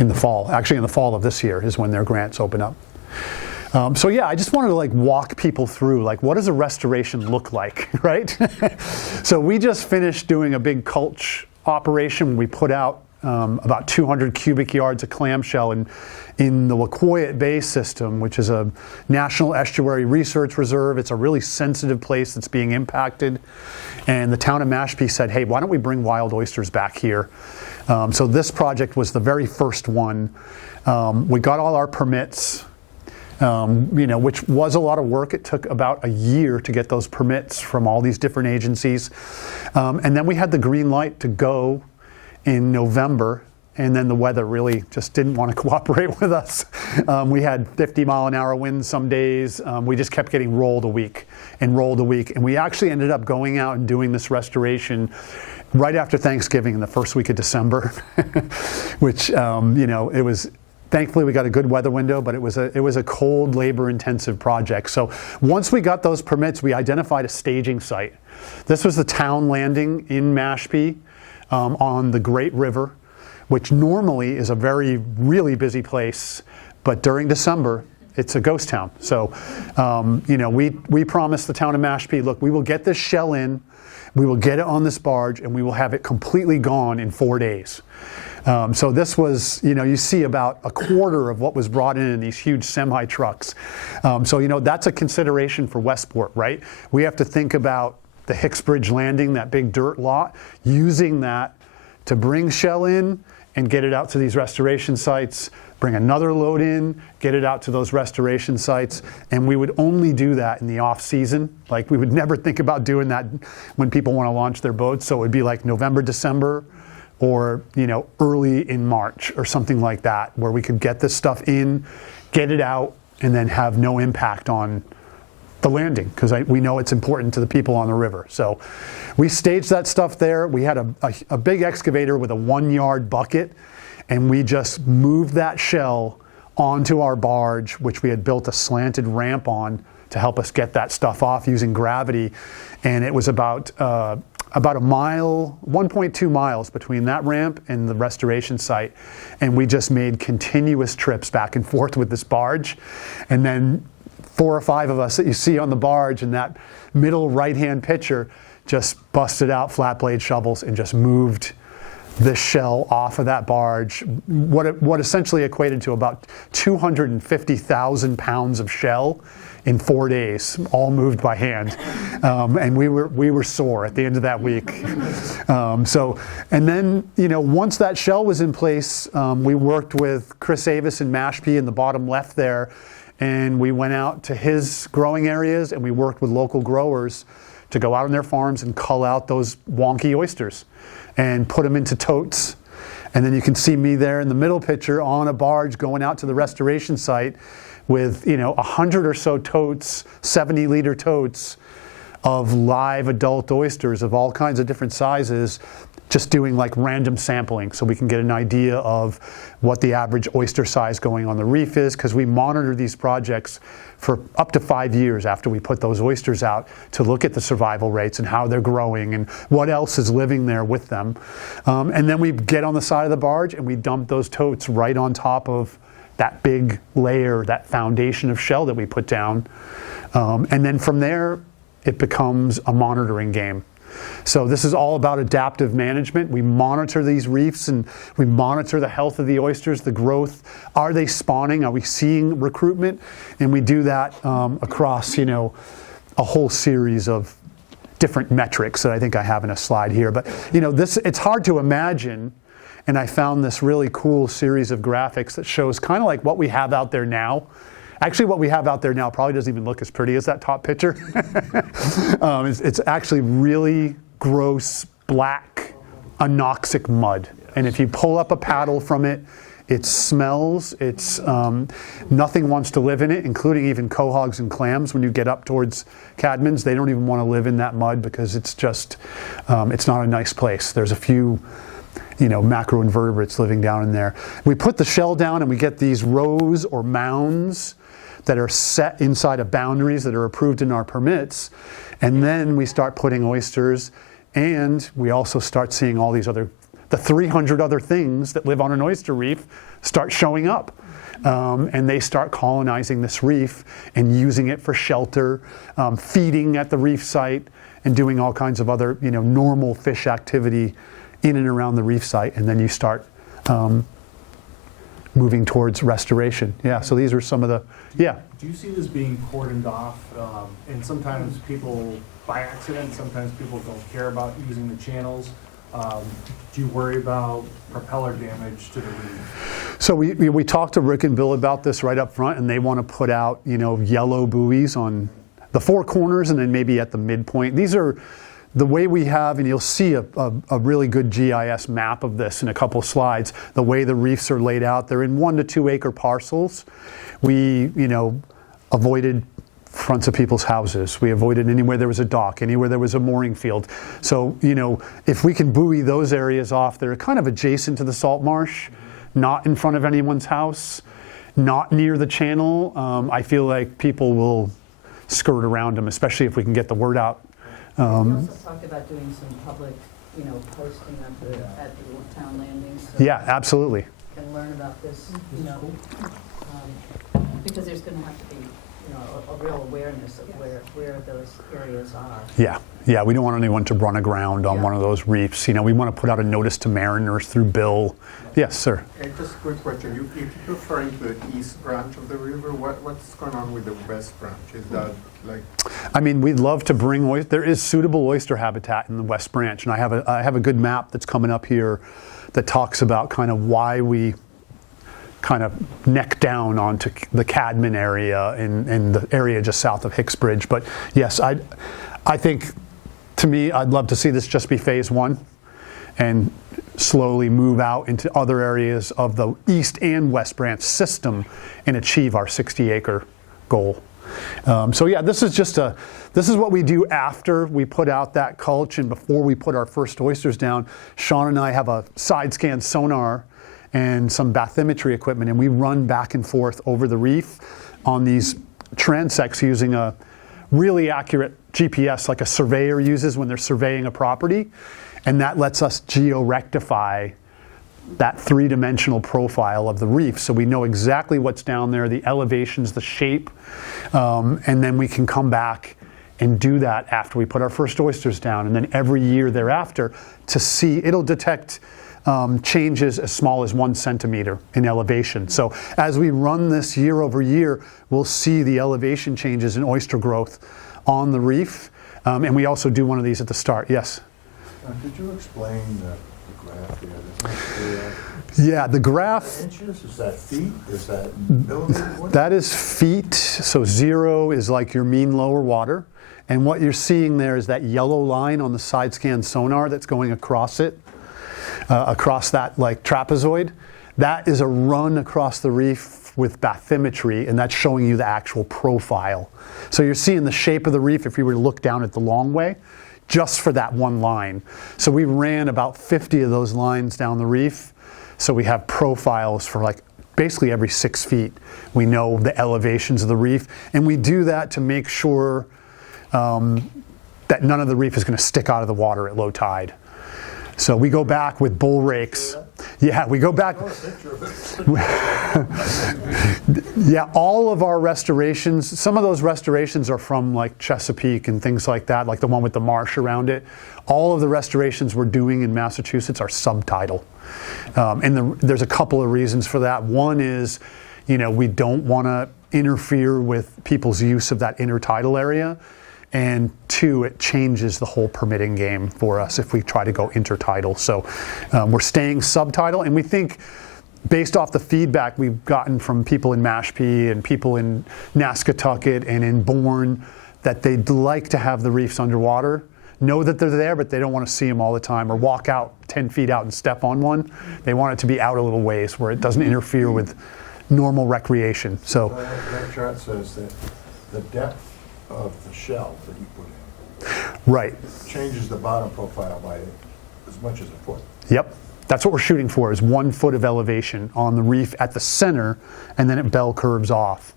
In the fall, actually in the fall of this year is when their grants open up. So yeah, I just wanted to like walk people through like what does a restoration look like, right? So we just finished doing a big culch operation. We put out about 200 cubic yards of clamshell in the Wacoyet Bay system, which is a National Estuary Research Reserve. It's a really sensitive place that's being impacted. And the town of Mashpee said, hey, why don't we bring wild oysters back here? So this project was the very first one. We got all our permits, you know, which was a lot of work. It took about a year to get those permits from all these different agencies. And then we had the green light to go in November, and then the weather really just didn't want to cooperate with us. We had 50-mile-an-hour winds some days. We just kept getting rolled a week. And we actually ended up going out and doing this restoration right after Thanksgiving in the first week of December, which, you know, it was, thankfully we got a good weather window, but it was a cold, labor-intensive project. So once we got those permits, we identified a staging site. This was the town landing in Mashpee on the Great River, which normally is a really busy place, but during December, it's a ghost town. So, you know, we promised the town of Mashpee, look, we will get this shell in, we will get it on this barge, and we will have it completely gone in 4 days. So this was, you know, you see about a quarter of what was brought in these huge semi-trucks. So, you know, that's a consideration for Westport, right? We have to think about the Hicksbridge landing, that big dirt lot, using that to bring shell in and get it out to these restoration sites, bring another load in, get it out to those restoration sites, and we would only do that in the off season. Like we would never think about doing that when people want to launch their boats. So it would be like November, December, or you know, early in March or something like that, where we could get this stuff in, get it out, and then have no impact on the landing, because we know it's important to the people on the river. So we staged that stuff there. We had a big excavator with a 1-yard bucket, and we just moved that shell onto our barge, which we had built a slanted ramp on to help us get that stuff off using gravity. And it was about a mile, 1.2 miles between that ramp and the restoration site. And we just made continuous trips back and forth with this barge. And then 4 or 5 of us that you see on the barge in that middle right-hand picture just busted out flat blade shovels and just moved this shell off of that barge, what essentially equated to about 250,000 pounds of shell in 4 days, all moved by hand. And we were sore at the end of that week. And then, once that shell was in place, we worked with Chris Avis in Mashpee in the bottom left there, and we went out to his growing areas and we worked with local growers to go out on their farms and cull out those wonky oysters and put them into totes. And then you can see me there in the middle picture on a barge going out to the restoration site with 100 or so totes, 70-liter totes of live adult oysters of all kinds of different sizes, just doing like random sampling so we can get an idea of what the average oyster size going on the reef is, because we monitor these projects for up to 5 years after we put those oysters out to look at the survival rates and how they're growing and what else is living there with them. And then we get on the side of the barge and we dump those totes right on top of that big layer, that foundation of shell that we put down. And then from there, it becomes a monitoring game. So this is all about adaptive management. We monitor these reefs and we monitor the health of the oysters, the growth. Are they spawning? Are we seeing recruitment? And we do that across, a whole series of different metrics that I think I have in a slide here. But it's hard to imagine. And I found this really cool series of graphics that shows kind of like what we have out there now. Actually, what we have out there now probably doesn't even look as pretty as that top picture. It's actually really gross, black, anoxic mud. And if you pull up a paddle from it, it smells. It's nothing wants to live in it, including even quahogs and clams. When you get up towards Cadmans, they don't even want to live in that mud because it's just, it's not a nice place. There's a few macroinvertebrates living down in there. We put the shell down and we get these rows or mounds that are set inside of boundaries that are approved in our permits. And then we start putting oysters, and we also start seeing all these the 300 other things that live on an oyster reef start showing up. And they start colonizing this reef and using it for shelter, feeding at the reef site, and doing all kinds of other normal fish activity in and around the reef site. And then you start moving towards restoration. Yeah, so these are some of the, yeah. Do you see this being cordoned off? And sometimes people, by accident, sometimes people don't care about using the channels. Do you worry about propeller damage to the reef? So we talked to Rick and Bill about this right up front, and they want to put out, yellow buoys on the 4 corners and then maybe at the midpoint. These are the way we have, and you'll see a really good GIS map of this in a couple slides, the way the reefs are laid out. They're in 1 to 2 acre parcels. We, avoided fronts of people's houses. We avoided anywhere there was a dock, anywhere there was a mooring field. So, if we can buoy those areas off, they're kind of adjacent to the salt marsh, not in front of anyone's house, not near the channel. I feel like people will skirt around them, especially if we can get the word out. We also talked about doing some public, posting at the town landings. So Yeah, absolutely. can learn about this, because there's going to have to be, a real awareness of where those areas are. Yeah, we don't want anyone to run aground on one of those reefs. We want to put out a notice to mariners through Bill. Yes, sir. Just a quick question. You keep referring to the east branch of the river. What's going on with the west branch? Is that we'd love to bring there is suitable oyster habitat in the West Branch, and I have a good map that's coming up here that talks about kind of why we kind of neck down onto the Cadman area and the area just south of Hicksbridge. But yes, I think, to me, I'd love to see this just be phase 1 and slowly move out into other areas of the East and West Branch system and achieve our 60-acre goal. So yeah, this is what we do after we put out that culch and before we put our first oysters down. Sean and I have a side scan sonar and some bathymetry equipment, and we run back and forth over the reef on these transects using a really accurate GPS like a surveyor uses when they're surveying a property, and that lets us geo-rectify that three-dimensional profile of the reef, so we know exactly what's down there, the elevations, the shape, and then we can come back and do that after we put our first oysters down, and then every year thereafter to see, it'll detect changes as small as 1 centimeter in elevation. So as we run this year over year, we'll see the elevation changes in oyster growth on the reef, and we also do one of these at the start. Yes? Could you explain the graph here? Yeah, the graph. Inches? Is that feet? Is that millimeters? That is feet. So 0 is like your mean lower water. And what you're seeing there is that yellow line on the side scan sonar that's going across it, across that like trapezoid. That is a run across the reef with bathymetry, and that's showing you the actual profile. So you're seeing the shape of the reef if you were to look down at the long way, just for that one line. So we ran about 50 of those lines down the reef. So we have profiles for like basically every 6 feet. We know the elevations of the reef, and we do that to make sure that none of the reef is going to stick out of the water at low tide. So we go back with bull rakes. Yeah, we go back. Yeah, all of our restorations, some of those restorations are from like Chesapeake and things like that, like the one with the marsh around it. All of the restorations we're doing in Massachusetts are subtidal. And there's a couple of reasons for that. One is, we don't want to interfere with people's use of that intertidal area. And 2, it changes the whole permitting game for us if we try to go intertidal. So we're staying subtidal, and we think, based off the feedback we've gotten from people in Mashpee and people in Nascatucket and in Bourne, that they'd like to have the reefs underwater, know that they're there, but they don't want to see them all the time or walk out 10 feet out and step on one. They want it to be out a little ways where it doesn't interfere with normal recreation. So that chart says that the depth of the shell that you put in right changes the bottom profile by as much as a foot. Yep. That's what we're shooting for, is 1 foot of elevation on the reef at the center, and then it bell curves off.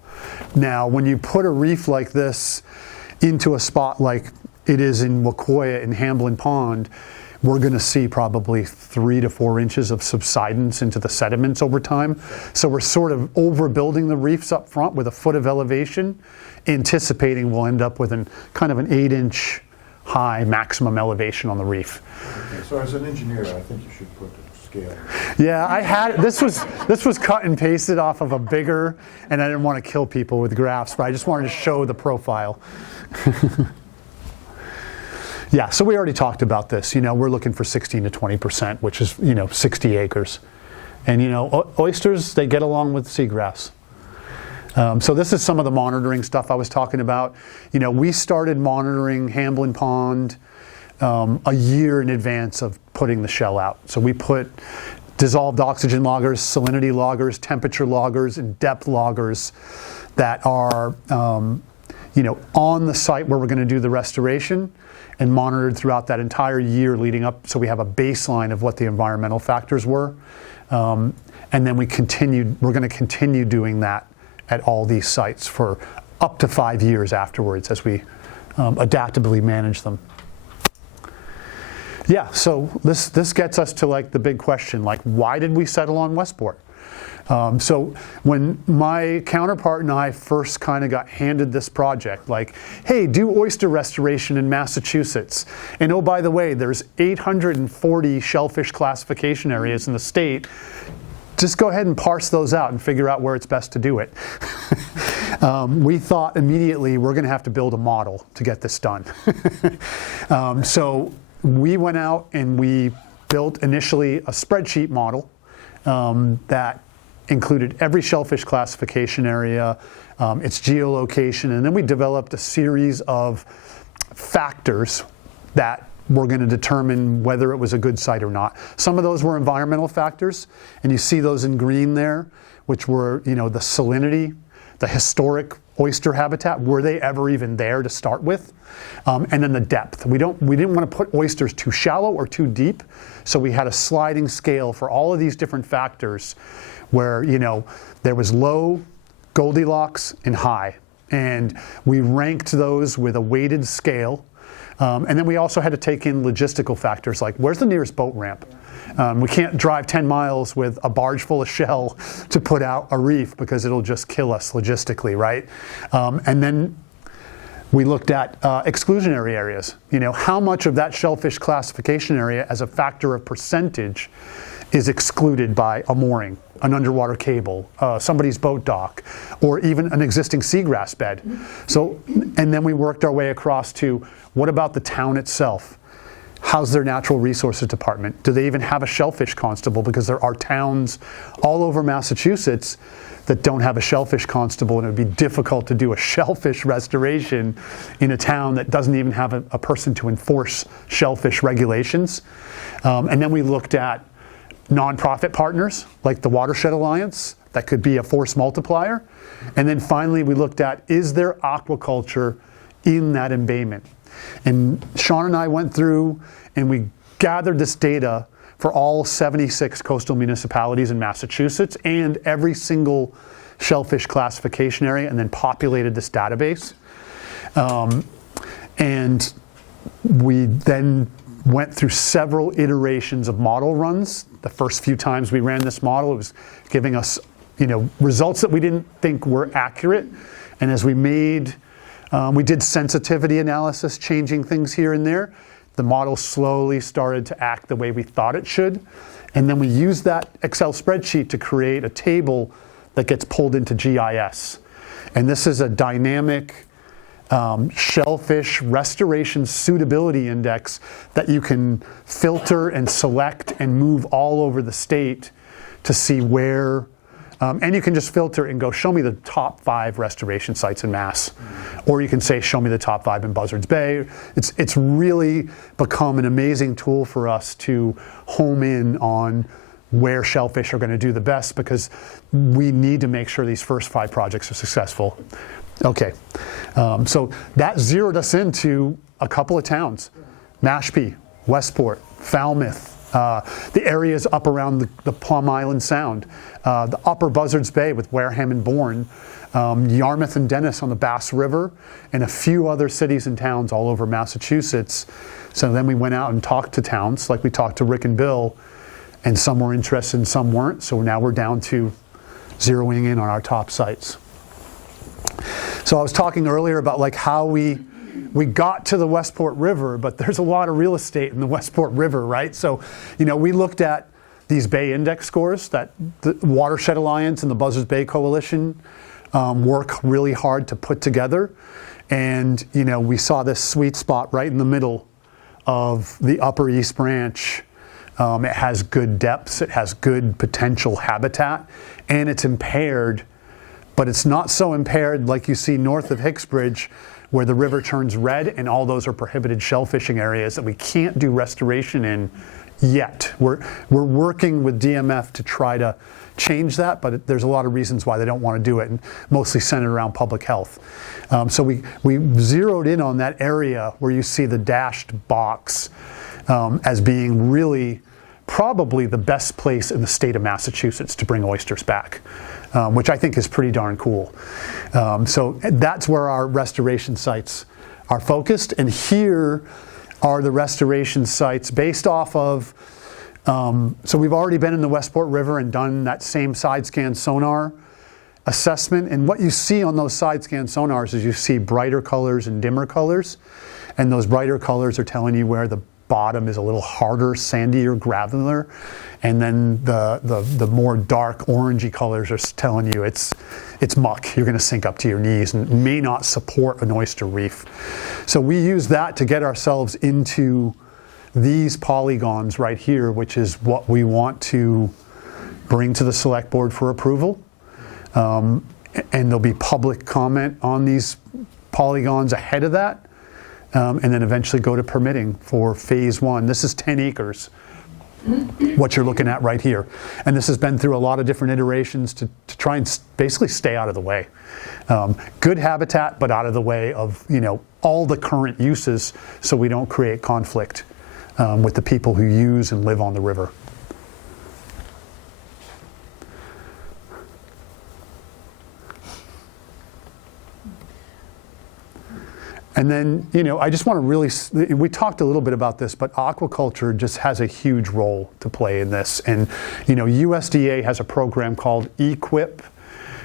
Now, when you put a reef like this into a spot like it is in Wacoya in Hamblin Pond, we're going to see probably 3 to 4 inches of subsidence into the sediments over time. So we're sort of overbuilding the reefs up front with a foot of elevation, anticipating we'll end up with kind of an 8-inch high maximum elevation on the reef. Okay, so as an engineer, I think you should put a scale. Yeah, this was cut and pasted off of a bigger, and I didn't want to kill people with graphs, but I just wanted to show the profile. Yeah, so we already talked about this. We're looking for 16 to 20%, which is 60 acres, and oysters, they get along with seagrass. So this is some of the monitoring stuff I was talking about. We started monitoring Hamblin Pond a year in advance of putting the shell out. So we put dissolved oxygen loggers, salinity loggers, temperature loggers, and depth loggers that are on the site where we're going to do the restoration, and monitored throughout that entire year leading up, so we have a baseline of what the environmental factors were. And then we're going to continue doing that at all these sites for up to 5 years afterwards as we adaptively manage them. Yeah, so this gets us to like the big question, like why did we settle on Westport? So when my counterpart and I first kind of got handed this project, like, hey, do oyster restoration in Massachusetts. And oh, by the way, there's 840 shellfish classification areas in the state. Just go ahead and parse those out and figure out where it's best to do it. We thought immediately we're going to have to build a model to get this done. So we went out and we built initially a spreadsheet model that included every shellfish classification area, its geolocation, and then we developed a series of factors that were going to determine whether it was a good site or not. Some of those were environmental factors, and you see those in green there, which were the salinity, the historic oyster habitat, were they ever even there to start with? And then the depth. We didn't want to put oysters too shallow or too deep, so we had a sliding scale for all of these different factors where, there was low, Goldilocks, and high. And we ranked those with a weighted scale. And then we also had to take in logistical factors like, where's the nearest boat ramp? We can't drive 10 miles with a barge full of shell to put out a reef because it'll just kill us logistically, right? And then we looked at exclusionary areas. How much of that shellfish classification area as a factor of percentage is excluded by a mooring, an underwater cable, somebody's boat dock, or even an existing seagrass bed. So, and then we worked our way across to, what about the town itself? How's their natural resources department? Do they even have a shellfish constable? Because there are towns all over Massachusetts that don't have a shellfish constable, and it would be difficult to do a shellfish restoration in a town that doesn't even have a person to enforce shellfish regulations. And then we looked at nonprofit partners like the Watershed Alliance that could be a force multiplier. And then finally we looked at, is there aquaculture in that embayment? And Sean and I went through and we gathered this data for all 76 coastal municipalities in Massachusetts and every single shellfish classification area, and then populated this database. And we then went through several iterations of model runs. The first few times we ran this model, it was giving us, results that we didn't think were accurate. And as we did sensitivity analysis, changing things here and there, the model slowly started to act the way we thought it should. And then we used that Excel spreadsheet to create a table that gets pulled into GIS. And this is a dynamic shellfish restoration suitability index that you can filter and select and move all over the state to see where, and you can just filter and go, show me the top 5 restoration sites in Mass. Or you can say, show me the top 5 in Buzzards Bay. It's really become an amazing tool for us to home in on where shellfish are going to do the best, because we need to make sure these first 5 projects are successful. Okay, so that zeroed us into a couple of towns: Mashpee, Westport, Falmouth, the areas up around the Plum Island Sound, the upper Buzzards Bay with Wareham and Bourne, Yarmouth and Dennis on the Bass River, and a few other cities and towns all over Massachusetts. So then we went out and talked to towns, like we talked to Rick and Bill, and some were interested and some weren't. So now we're down to zeroing in on our top sites. So I was talking earlier about like how we got to the Westport River, but there's a lot of real estate in the Westport River, right? So, we looked at these Bay Index scores that the Watershed Alliance and the Buzzards Bay Coalition work really hard to put together. And, we saw this sweet spot right in the middle of the Upper East Branch. It has good depths, it has good potential habitat, and it's impaired. But it's not so impaired like you see north of Hicksbridge, where the river turns red and all those are prohibited shellfishing areas that we can't do restoration in yet. We're working with DMF to try to change that, but there's a lot of reasons why they don't want to do it, and mostly centered around public health. So we zeroed in on that area where you see the dashed box as being really probably the best place in the state of Massachusetts to bring oysters back. Which I think is pretty darn cool. So that's where our restoration sites are focused. And here are the restoration sites based off of, so we've already been in the Westport River and done that same side scan sonar assessment. And what you see on those side scan sonars is you see brighter colors and dimmer colors. And those brighter colors are telling you where the bottom is a little harder, sandier, graveler, and then the more dark orangey colors are telling you it's muck. You're going to sink up to your knees and may not support an oyster reef. So we use that to get ourselves into these polygons right here, which is what we want to bring to the select board for approval. And there'll be public comment on these polygons ahead of that. And then eventually go to permitting for phase 1. This is 10 acres. what you're looking at right here. And this has been through a lot of different iterations to try and basically stay out of the way. Good habitat, but out of the way of all the current uses, so we don't create conflict with the people who use and live on the river. And then, I just want to really, we talked a little bit about this, but aquaculture just has a huge role to play in this. And, USDA has a program called EQIP,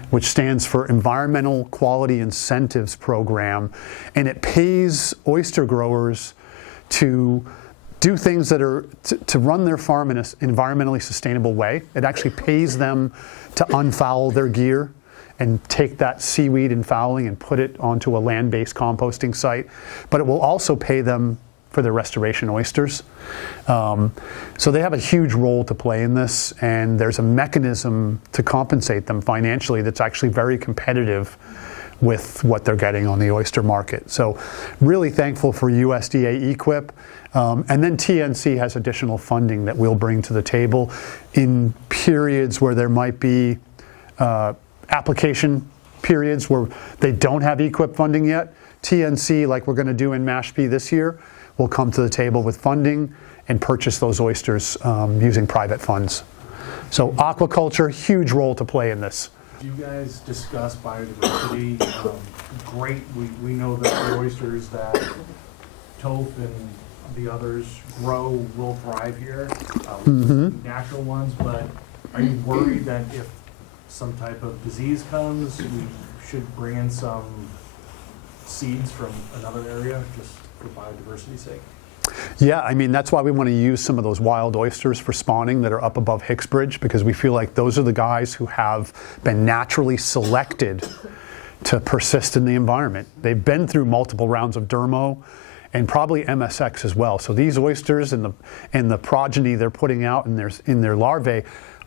which stands for Environmental Quality Incentives Program. And it pays oyster growers to do things that are, to run their farm in an environmentally sustainable way. It actually pays them to unfoul their gear and take that seaweed and fouling and put it onto a land-based composting site. But it will also pay them for their restoration oysters. So they have a huge role to play in this, and there's a mechanism to compensate them financially that's actually very competitive with what they're getting on the oyster market. So really thankful for USDA EQIP. And then TNC has additional funding that we'll bring to the table in periods where there might be application periods where they don't have EQIP funding yet. TNC, like we're going to do in Mashpee this year, will come to the table with funding and purchase those oysters using private funds. So aquaculture, huge role to play in this. Do you guys discuss biodiversity? Great, we know that the oysters that Toph and the others grow will thrive here, natural ones, but are you worried that if some type of disease comes, we should bring in some seeds from another area just for biodiversity's sake? Yeah, I mean, that's why we want to use some of those wild oysters for spawning that are up above Hicksbridge, because we feel like those are the guys who have been naturally selected to persist in the environment. They've been through multiple rounds of dermo and probably MSX as well. So these oysters and the progeny they're putting out in their larvae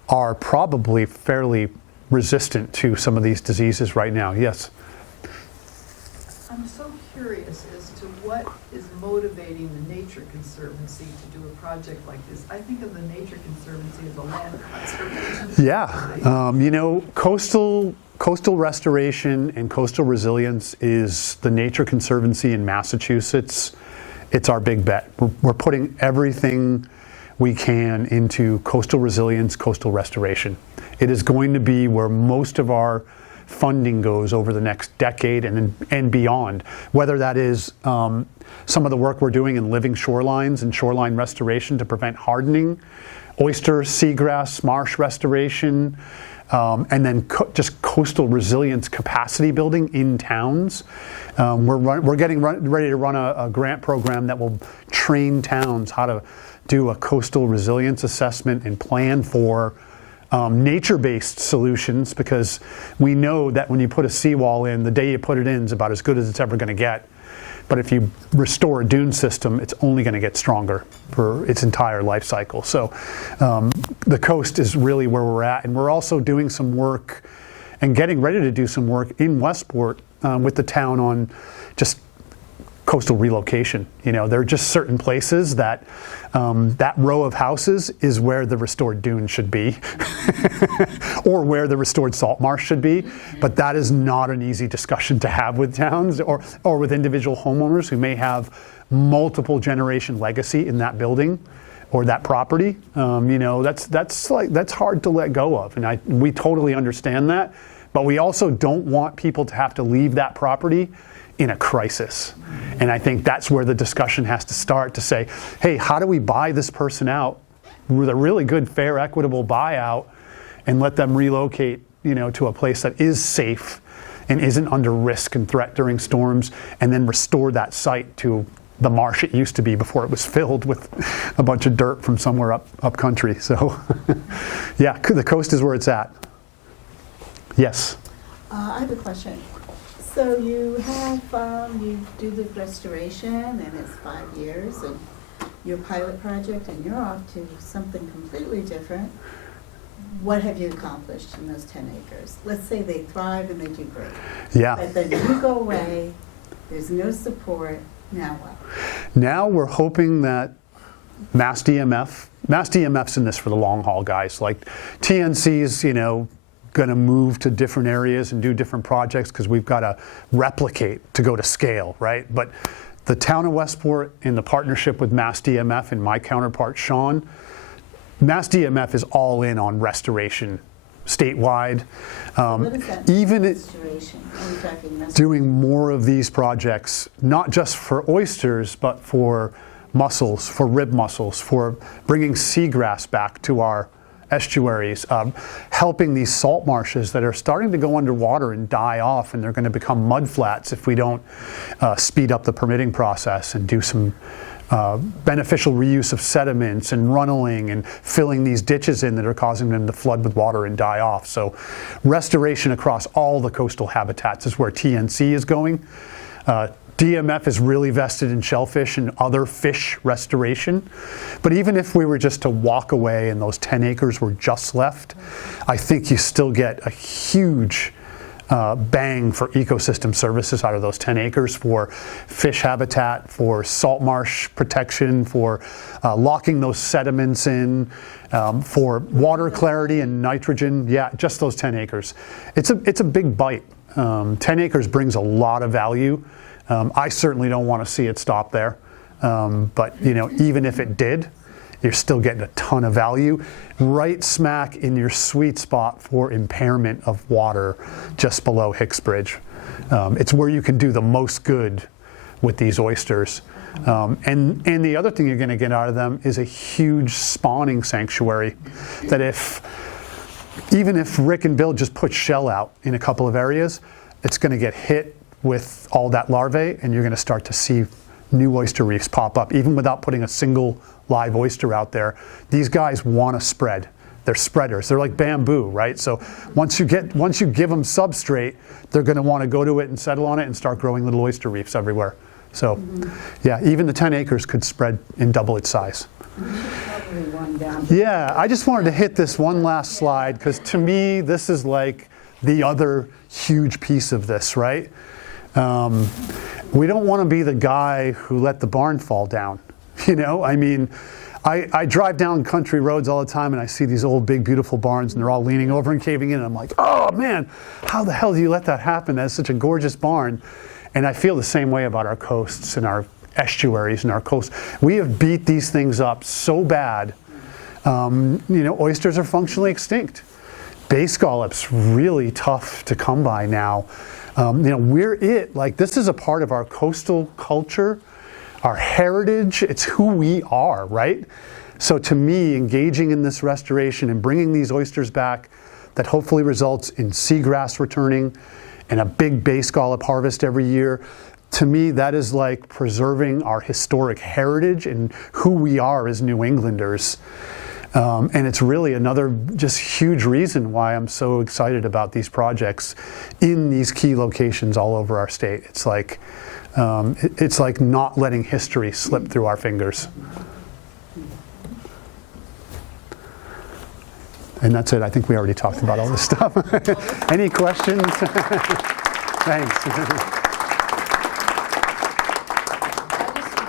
are probably fairly resistant to some of these diseases right now. Yes? I'm so curious as to what is motivating the Nature Conservancy to do a project like this. I think of the Nature Conservancy as a land conservation. Yeah, coastal restoration and coastal resilience is the Nature Conservancy in Massachusetts. It's our big bet. We're putting everything we can into coastal resilience, coastal restoration. It is going to be where most of our funding goes over the next decade and beyond, whether that is some of the work we're doing in living shorelines and shoreline restoration to prevent hardening, oyster, seagrass, marsh restoration, and then just coastal resilience capacity building in towns. We're getting ready to run a grant program that will train towns how to do a coastal resilience assessment and plan for nature-based solutions, because we know that when you put a seawall in, the day you put it in is about as good as it's ever going to get. But if you restore a dune system, it's only going to get stronger for its entire life cycle. So the coast is really where we're at. And we're also doing some work and getting ready to do some work in Westport with the town on just coastal relocation. There are just certain places that that row of houses is where the restored dune should be or where the restored salt marsh should be. But that is not an easy discussion to have with towns or with individual homeowners who may have multiple generation legacy in that building or that property. That's hard to let go of. And we totally understand that. But we also don't want people to have to leave that property in a crisis. And I think that's where the discussion has to start, to say, hey, how do we buy this person out with a really good, fair, equitable buyout and let them relocate, to a place that is safe and isn't under risk and threat during storms, and then restore that site to the marsh it used to be before it was filled with a bunch of dirt from somewhere up country. So yeah, the coast is where it's at. Yes? I have a question. So you you do the restoration, and it's 5 years, and your pilot project, and you're off to something completely different. What have you accomplished in those 10 acres? Let's say they thrive and they do great. Yeah. But then you go away, there's no support, now what? Now we're hoping that Mass DMF. Mass DMF's in this for the long haul, guys. Like TNC's, going to move to different areas and do different projects because we've got to replicate to go to scale, right? But the town of Westport, in the partnership with Mass DMF and my counterpart, Sean, Mass DMF is all in on restoration statewide. What is that? Even Restoration. Are we talking restoration? doing more of these projects, not just for oysters, but for mussels, for rib mussels, for bringing seagrass back to our estuaries, helping these salt marshes that are starting to go underwater and die off, and they're going to become mud flats if we don't speed up the permitting process and do some beneficial reuse of sediments and runneling and filling these ditches in that are causing them to flood with water and die off. So restoration across all the coastal habitats is where TNC is going. DMF is really vested in shellfish and other fish restoration. But even if we were just to walk away and those 10 acres were just left, I think you still get a huge bang for ecosystem services out of those 10 acres for fish habitat, for salt marsh protection, for locking those sediments in, for water clarity and nitrogen. Yeah, just those 10 acres. It's a big bite. 10 acres brings a lot of value. I certainly don't want to see it stop there. But even if it did, you're still getting a ton of value right smack in your sweet spot for impairment of water just below Hicks Bridge. It's where you can do the most good with these oysters. And the other thing you're going to get out of them is a huge spawning sanctuary that even if Rick and Bill just put shell out in a couple of areas, it's going to get hit with all that larvae, and you're going to start to see new oyster reefs pop up, even without putting a single live oyster out there. These guys want to spread. They're spreaders. They're like bamboo, right? So once you give them substrate, they're going to want to go to it and settle on it and start growing little oyster reefs everywhere. So, yeah, even the 10 acres could spread and double its size. Yeah, I just wanted to hit this one last slide because to me, this is like the other huge piece of this, right? We don't want to be the guy who let the barn fall down. I mean, I drive down country roads all the time and I see these old, big, beautiful barns and they're all leaning over and caving in. And I'm like, oh man, how the hell do you let that happen? That's such a gorgeous barn. And I feel the same way about our coasts and our estuaries and our coasts. We have beat these things up so bad. Oysters are functionally extinct. Bay scallops, really tough to come by now. This is a part of our coastal culture, our heritage. It's who we are, right? So to me, engaging in this restoration and bringing these oysters back that hopefully results in seagrass returning and a big bay scallop harvest every year, to me, that is like preserving our historic heritage and who we are as New Englanders. And it's really another just huge reason why I'm so excited about these projects in these key locations all over our state. It's like not letting history slip through our fingers. And that's it. I think we already talked about all this stuff. Any questions? Thanks.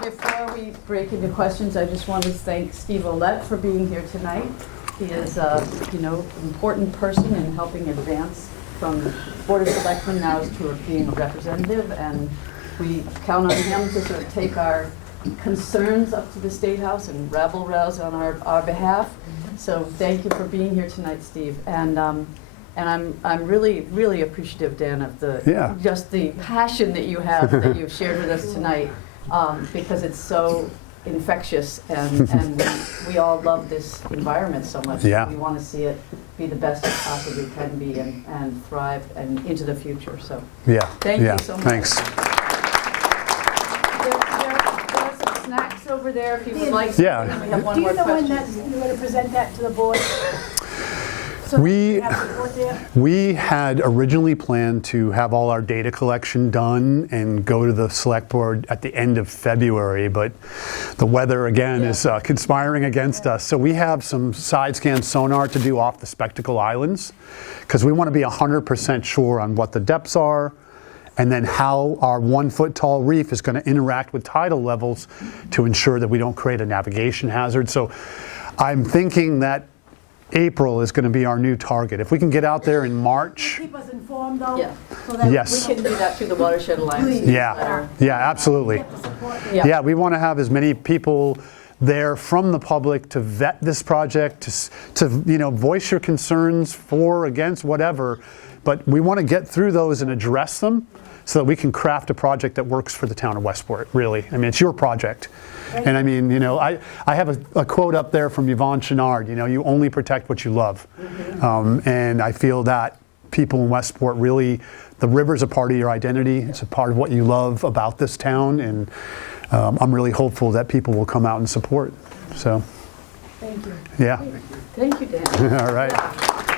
Before we break into questions, I just want to thank Steve Ouellette for being here tonight. He is an important person in helping advance from Board of Selectmen now to being a representative, and we count on him to sort of take our concerns up to the State House and rabble-rouse on our behalf. So thank you for being here tonight, Steve. And I'm really, really appreciative, Dan, of just the passion that you have that you've shared with us tonight. Because it's so infectious and we all love this environment so much. Yeah. We want to see it be the best it possibly can be and thrive and into the future. So thank you so much. Thanks. There are some snacks over there if you would like. Yeah. And then we have one Do more you know when question. you're going to present that to the board? So We have support there? we had originally planned to have all our data collection done and go to the select board at the end of February, but the weather again is conspiring against us. So we have some side scan sonar to do off the Spectacle Islands because we want to be 100% sure on what the depths are and then how our 1-foot tall reef is going to interact with tidal levels to ensure that we don't create a navigation hazard. So I'm thinking that April is going to be our new target. If we can get out there in March. Keep us informed though. Yeah. So that Yes. We can do that through the Watershed Alliance. Please. Yeah, yeah, absolutely. Get the support. Yeah, we want to have as many people there from the public to vet this project, to voice your concerns for, against, whatever. But we want to get through those and address them so that we can craft a project that works for the town of Westport, really. I mean, it's your project. And I mean, I have a quote up there from Yvonne Chenard, you only protect what you love. And I feel that people in Westport really, the river's a part of your identity. It's a part of what you love about this town. And I'm really hopeful that people will come out and support. So, Thank you. yeah. Thank you, Dan. All right.